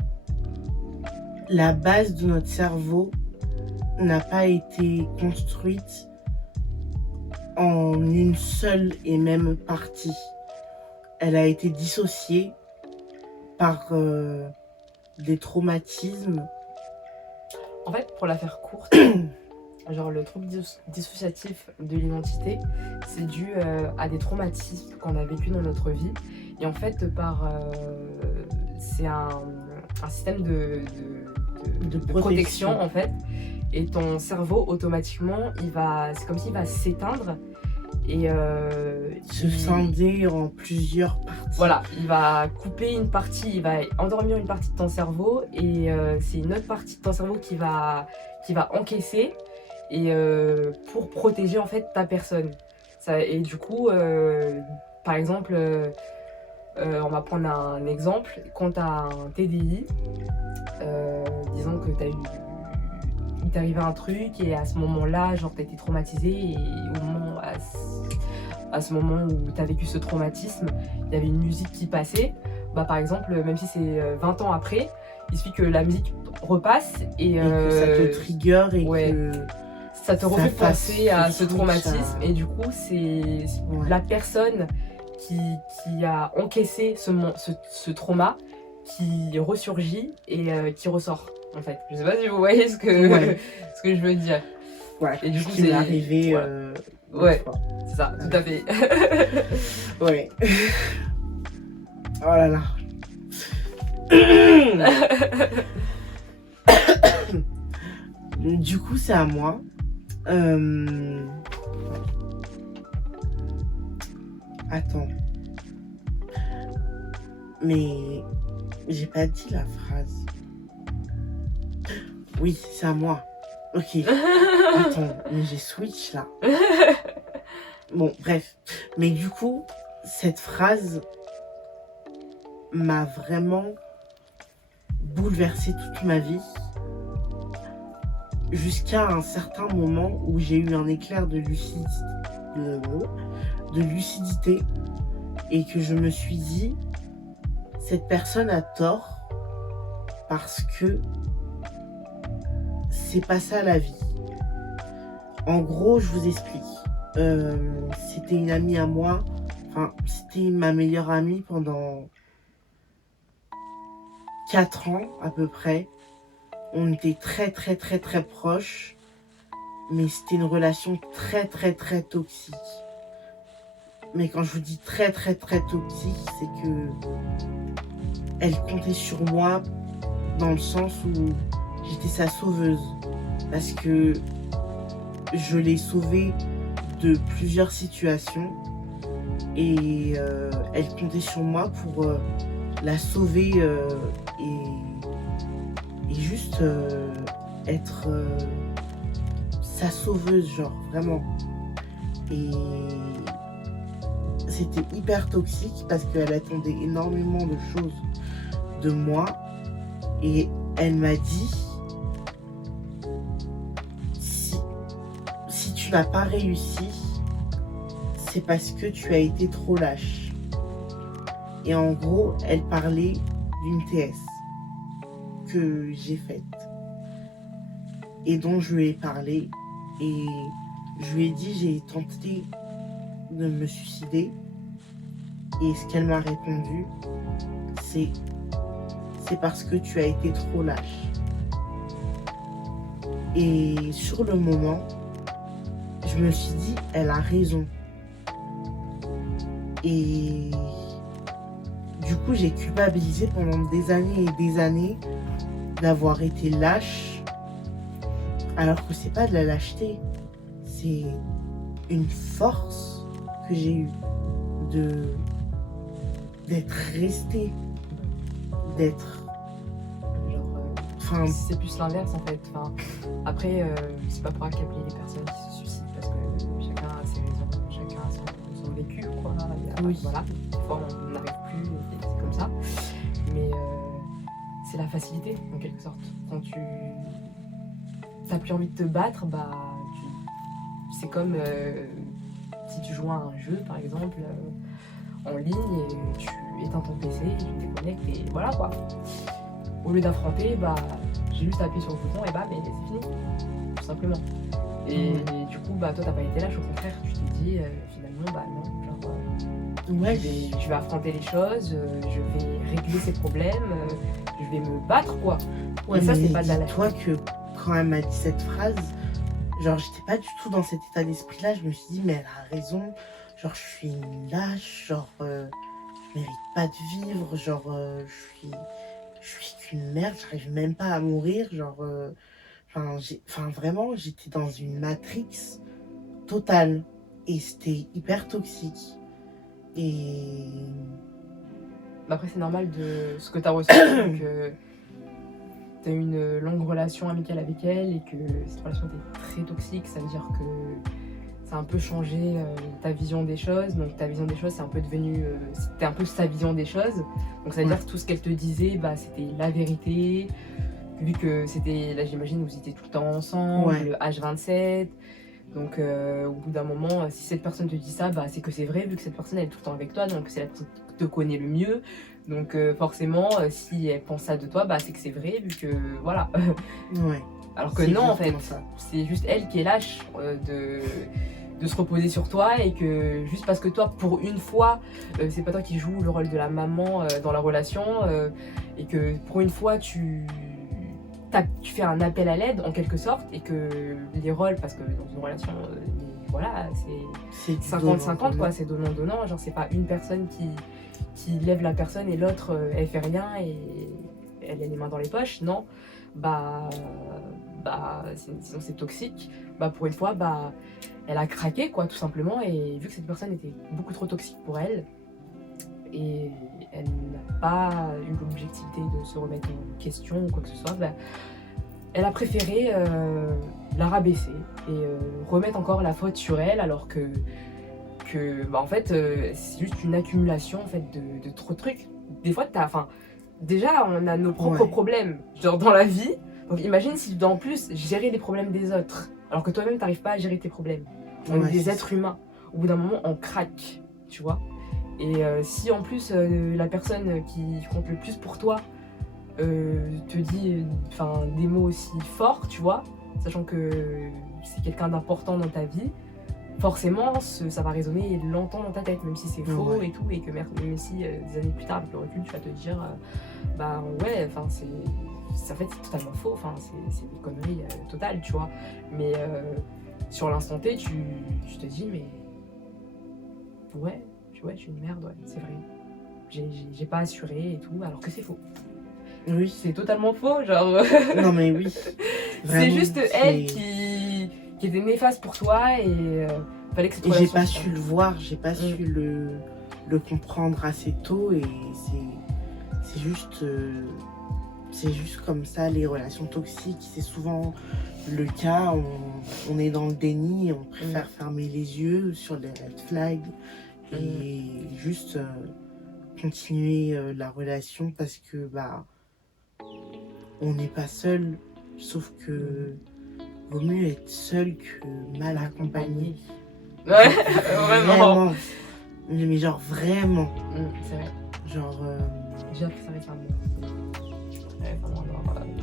la base de notre cerveau n'a pas été construite en une seule et même partie. Elle a été dissociée par des traumatismes. En fait, pour la faire courte, genre le trouble dissociatif de l'identité, c'est dû à des traumatismes qu'on a vécu dans notre vie. Et en fait, c'est un système de protection en fait. Et ton cerveau, automatiquement, c'est comme s'il va s'éteindre et se scinder en plusieurs parties. Voilà, il va couper une partie, il va endormir une partie de ton cerveau et c'est une autre partie de ton cerveau qui va encaisser et pour protéger en fait ta personne. Et du coup, par exemple, on va prendre un exemple. Quand tu as un TDI, disons que il t'est arrivé un truc et à ce moment-là, genre t'as été traumatisé et à ce moment où t'as vécu ce traumatisme, il y avait une musique qui passait. Bah, par exemple, même si c'est 20 ans après, il suffit que la musique repasse et que ça te trigger et que ça te refait penser à ce traumatisme. Et du coup, c'est la personne qui a encaissé ce trauma qui ressurgit et qui ressort. En fait, je sais pas si vous voyez ce que je veux dire. Ouais, et du coup, c'est arrivé. Ouais, c'est ça, tout à fait. Ouais. Oh là là. Du coup, c'est à moi. Attends. Mais j'ai pas dit la phrase. Oui, c'est à moi. Ok. Attends, mais j'ai switch là. Bon, bref. Mais du coup, cette phrase m'a vraiment bouleversé toute ma vie. Jusqu'à un certain moment où j'ai eu un éclair de lucidité et que je me suis dit, cette personne a tort parce que c'est pas ça la vie. En gros, je vous explique. C'était une amie à moi, c'était ma meilleure amie pendant 4 ans à peu près. On était très très très très proches, mais c'était une relation très très très toxique. Mais quand je vous dis très très très toxique, c'est que elle comptait sur moi dans le sens où j'étais sa sauveuse. Parce que je l'ai sauvée de plusieurs situations et elle comptait sur moi pour la sauver et juste être sa sauveuse, genre vraiment. Et c'était hyper toxique parce qu'elle attendait énormément de choses de moi et elle m'a dit si tu n'as pas réussi, c'est parce que tu as été trop lâche. Et en gros, elle parlait d'une TS que j'ai faite et dont je lui ai parlé et je lui ai dit j'ai tenté de me suicider et ce qu'elle m'a répondu c'est parce que tu as été trop lâche. Et sur le moment je me suis dit elle a raison et du coup j'ai culpabilisé pendant des années et des années d'avoir été lâche, alors que c'est pas de la lâcheté, c'est une force que j'ai eue d'être restée, d'être genre c'est plus l'inverse en fait. Après c'est pas pour accabler les personnes qui se suicident parce que chacun a ses raisons, chacun a son vécu quoi. Oui. Voilà, des fois on n'arrive plus, c'est comme ça, mais c'est la facilité en quelque sorte. Quand tu n'as plus envie de te battre, bah c'est comme si tu joues à un jeu, par exemple, en ligne, et tu éteins ton PC, tu te déconnectes, et voilà quoi. Au lieu d'affronter, bah, j'ai juste appuyé sur le bouton, et bah, mais c'est fini, tout simplement. Et du coup, bah, toi, t'as pas été lâche, au contraire, tu t'es dit, finalement, bah non, genre, Ouais, je vais affronter les choses, je vais régler ces problèmes, je vais me battre, quoi. ouais, Et ça, mais c'est pas de la lâche. dis-toi que quand elle m'a dit cette phrase, genre, j'étais pas du tout dans cet état d'esprit-là. Je me suis dit, mais elle a raison. Genre, je suis une lâche. Genre, je mérite pas de vivre. Genre, je suis qu'une merde. J'arrive même pas à mourir. Genre, enfin, vraiment, j'étais dans une matrix totale. Et c'était hyper toxique. Et Bah après, c'est normal de ce que t'as ressenti, que t'as eu une longue relation amicale avec elle et que cette relation était très toxique. Ça veut dire que ça a un peu changé ta vision des choses. Donc ta vision des choses, c'est un peu devenu... c'était un peu sa vision des choses. Donc ça veut dire que tout ce qu'elle te disait, bah, c'était la vérité. Vu que c'était, là j'imagine, vous étiez tout le temps ensemble, H24. Donc au bout d'un moment, si cette personne te dit ça, bah, c'est que c'est vrai, vu que cette personne elle est tout le temps avec toi, donc c'est la personne qui te connaît le mieux. Donc forcément, si elle pense ça de toi, bah, c'est que c'est vrai, vu que voilà. ouais. Alors que non, en fait, c'est juste elle qui est lâche de se reposer sur toi, et que juste parce que toi, pour une fois, c'est pas toi qui joues le rôle de la maman dans la relation, et que pour une fois, tu fais un appel à l'aide en quelque sorte, et que les rôles, parce que dans une relation, voilà, c'est 50-50 quoi, c'est donnant-donnant, genre c'est pas une personne qui lève la personne et l'autre elle fait rien et elle a les mains dans les poches, non, bah sinon c'est toxique. Bah pour une fois, bah elle a craqué quoi, tout simplement, et vu que cette personne était beaucoup trop toxique pour elle, et elle n'a pas eu l'objectivité de se remettre en question ou quoi que ce soit, bah, elle a préféré la rabaisser et remettre encore la faute sur elle, alors que bah, en fait c'est juste une accumulation en fait de trop de trucs. Des fois déjà on a nos propres problèmes genre dans la vie, donc imagine si en plus gérer les problèmes des autres alors que toi-même t'arrives pas à gérer tes problèmes. On est des êtres humains, au bout d'un moment on craque, tu vois. Et si en plus la personne qui compte le plus pour toi te dit des mots aussi forts, tu vois, sachant que c'est quelqu'un d'important dans ta vie, forcément ça va résonner longtemps dans ta tête, même si c'est faux et tout, et que même si des années plus tard avec le recul tu vas te dire bah ouais, enfin c'est en fait c'est totalement faux, enfin c'est des conneries totales, tu vois. Mais sur l'instant T tu te dis mais ouais, je suis une merde, ouais, c'est vrai, j'ai pas assuré et tout, alors que c'est faux. Oui, c'est totalement faux, genre. Non mais oui. C'est juste elle qui était néfaste pour toi, et fallait que cette relation. Et j'ai pas su le voir, j'ai pas su le comprendre assez tôt, et c'est juste comme ça les relations toxiques, c'est souvent le cas. On est dans le déni, on préfère fermer les yeux sur les red flags et juste continuer la relation parce que bah on n'est pas seul, sauf que vaut mieux être seul que mal accompagné. Ouais, vraiment. Mais genre vraiment. C'est vrai. Genre. J'ai appris ça récemment. Ouais,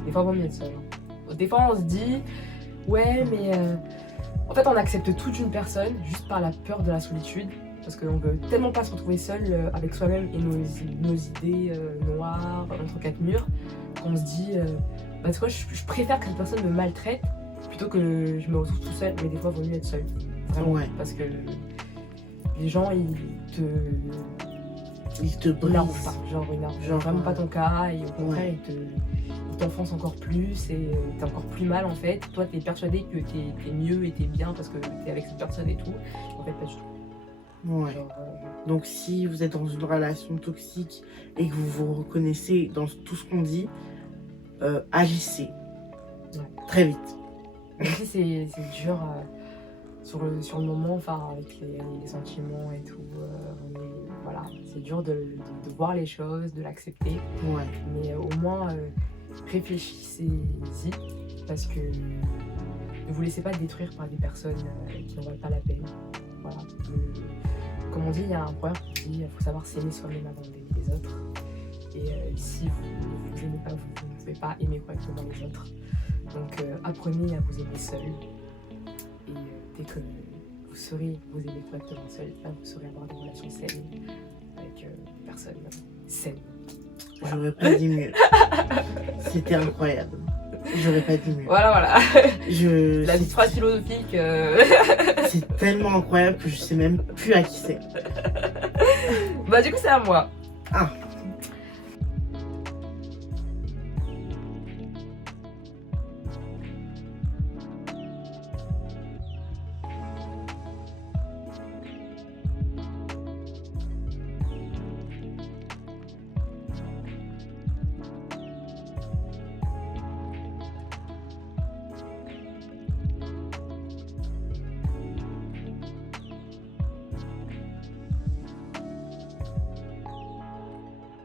des fois, vaut mieux être seul. Des fois, on se dit, ouais, mais en fait, on accepte toute une personne juste par la peur de la solitude. Parce qu'on veut tellement pas se retrouver seul avec soi-même et nos idées noires entre quatre murs, qu'on se dit, bah, tu vois, je préfère que cette personne me maltraite plutôt que je me retrouve tout seul. Mais des fois, il vaut mieux être seul. Vraiment. Ouais. Parce que les gens, ils te brisent pas. Genre, ils n'arrangent vraiment pas ton cas, et au contraire, ils t'enfoncent encore plus, et t'es encore plus mal en fait. Toi, t'es persuadé que t'es mieux et t'es bien parce que t'es avec cette personne et tout. En fait, pas du tout. Ouais. Genre, donc si vous êtes dans une relation toxique et que vous vous reconnaissez dans tout ce qu'on dit, agissez très vite. Même si c'est dur sur le moment, enfin avec les sentiments et tout, voilà, c'est dur de voir les choses, de l'accepter. Ouais. Mais au moins réfléchissez-y, parce que ne vous laissez pas détruire par des personnes qui n'en valent pas la peine. voilà. Comme on dit, il y a un proverbe qui dit il faut savoir s'aimer soi-même avant d'aimer les autres. Et si vous ne vous aimez pas, vous ne pouvez pas aimer correctement les autres. Donc apprenez à vous aimer seul. Et dès que vous saurez vous aimer correctement seul, là, vous saurez avoir des relations saines avec des personnes saines. J'aurais pas dit mieux. C'était incroyable. J'aurais pas dit mieux. Voilà. La petite C'est phrase philosophique. c'est tellement incroyable que je sais même plus à qui c'est. Bah du coup c'est à moi. Ah.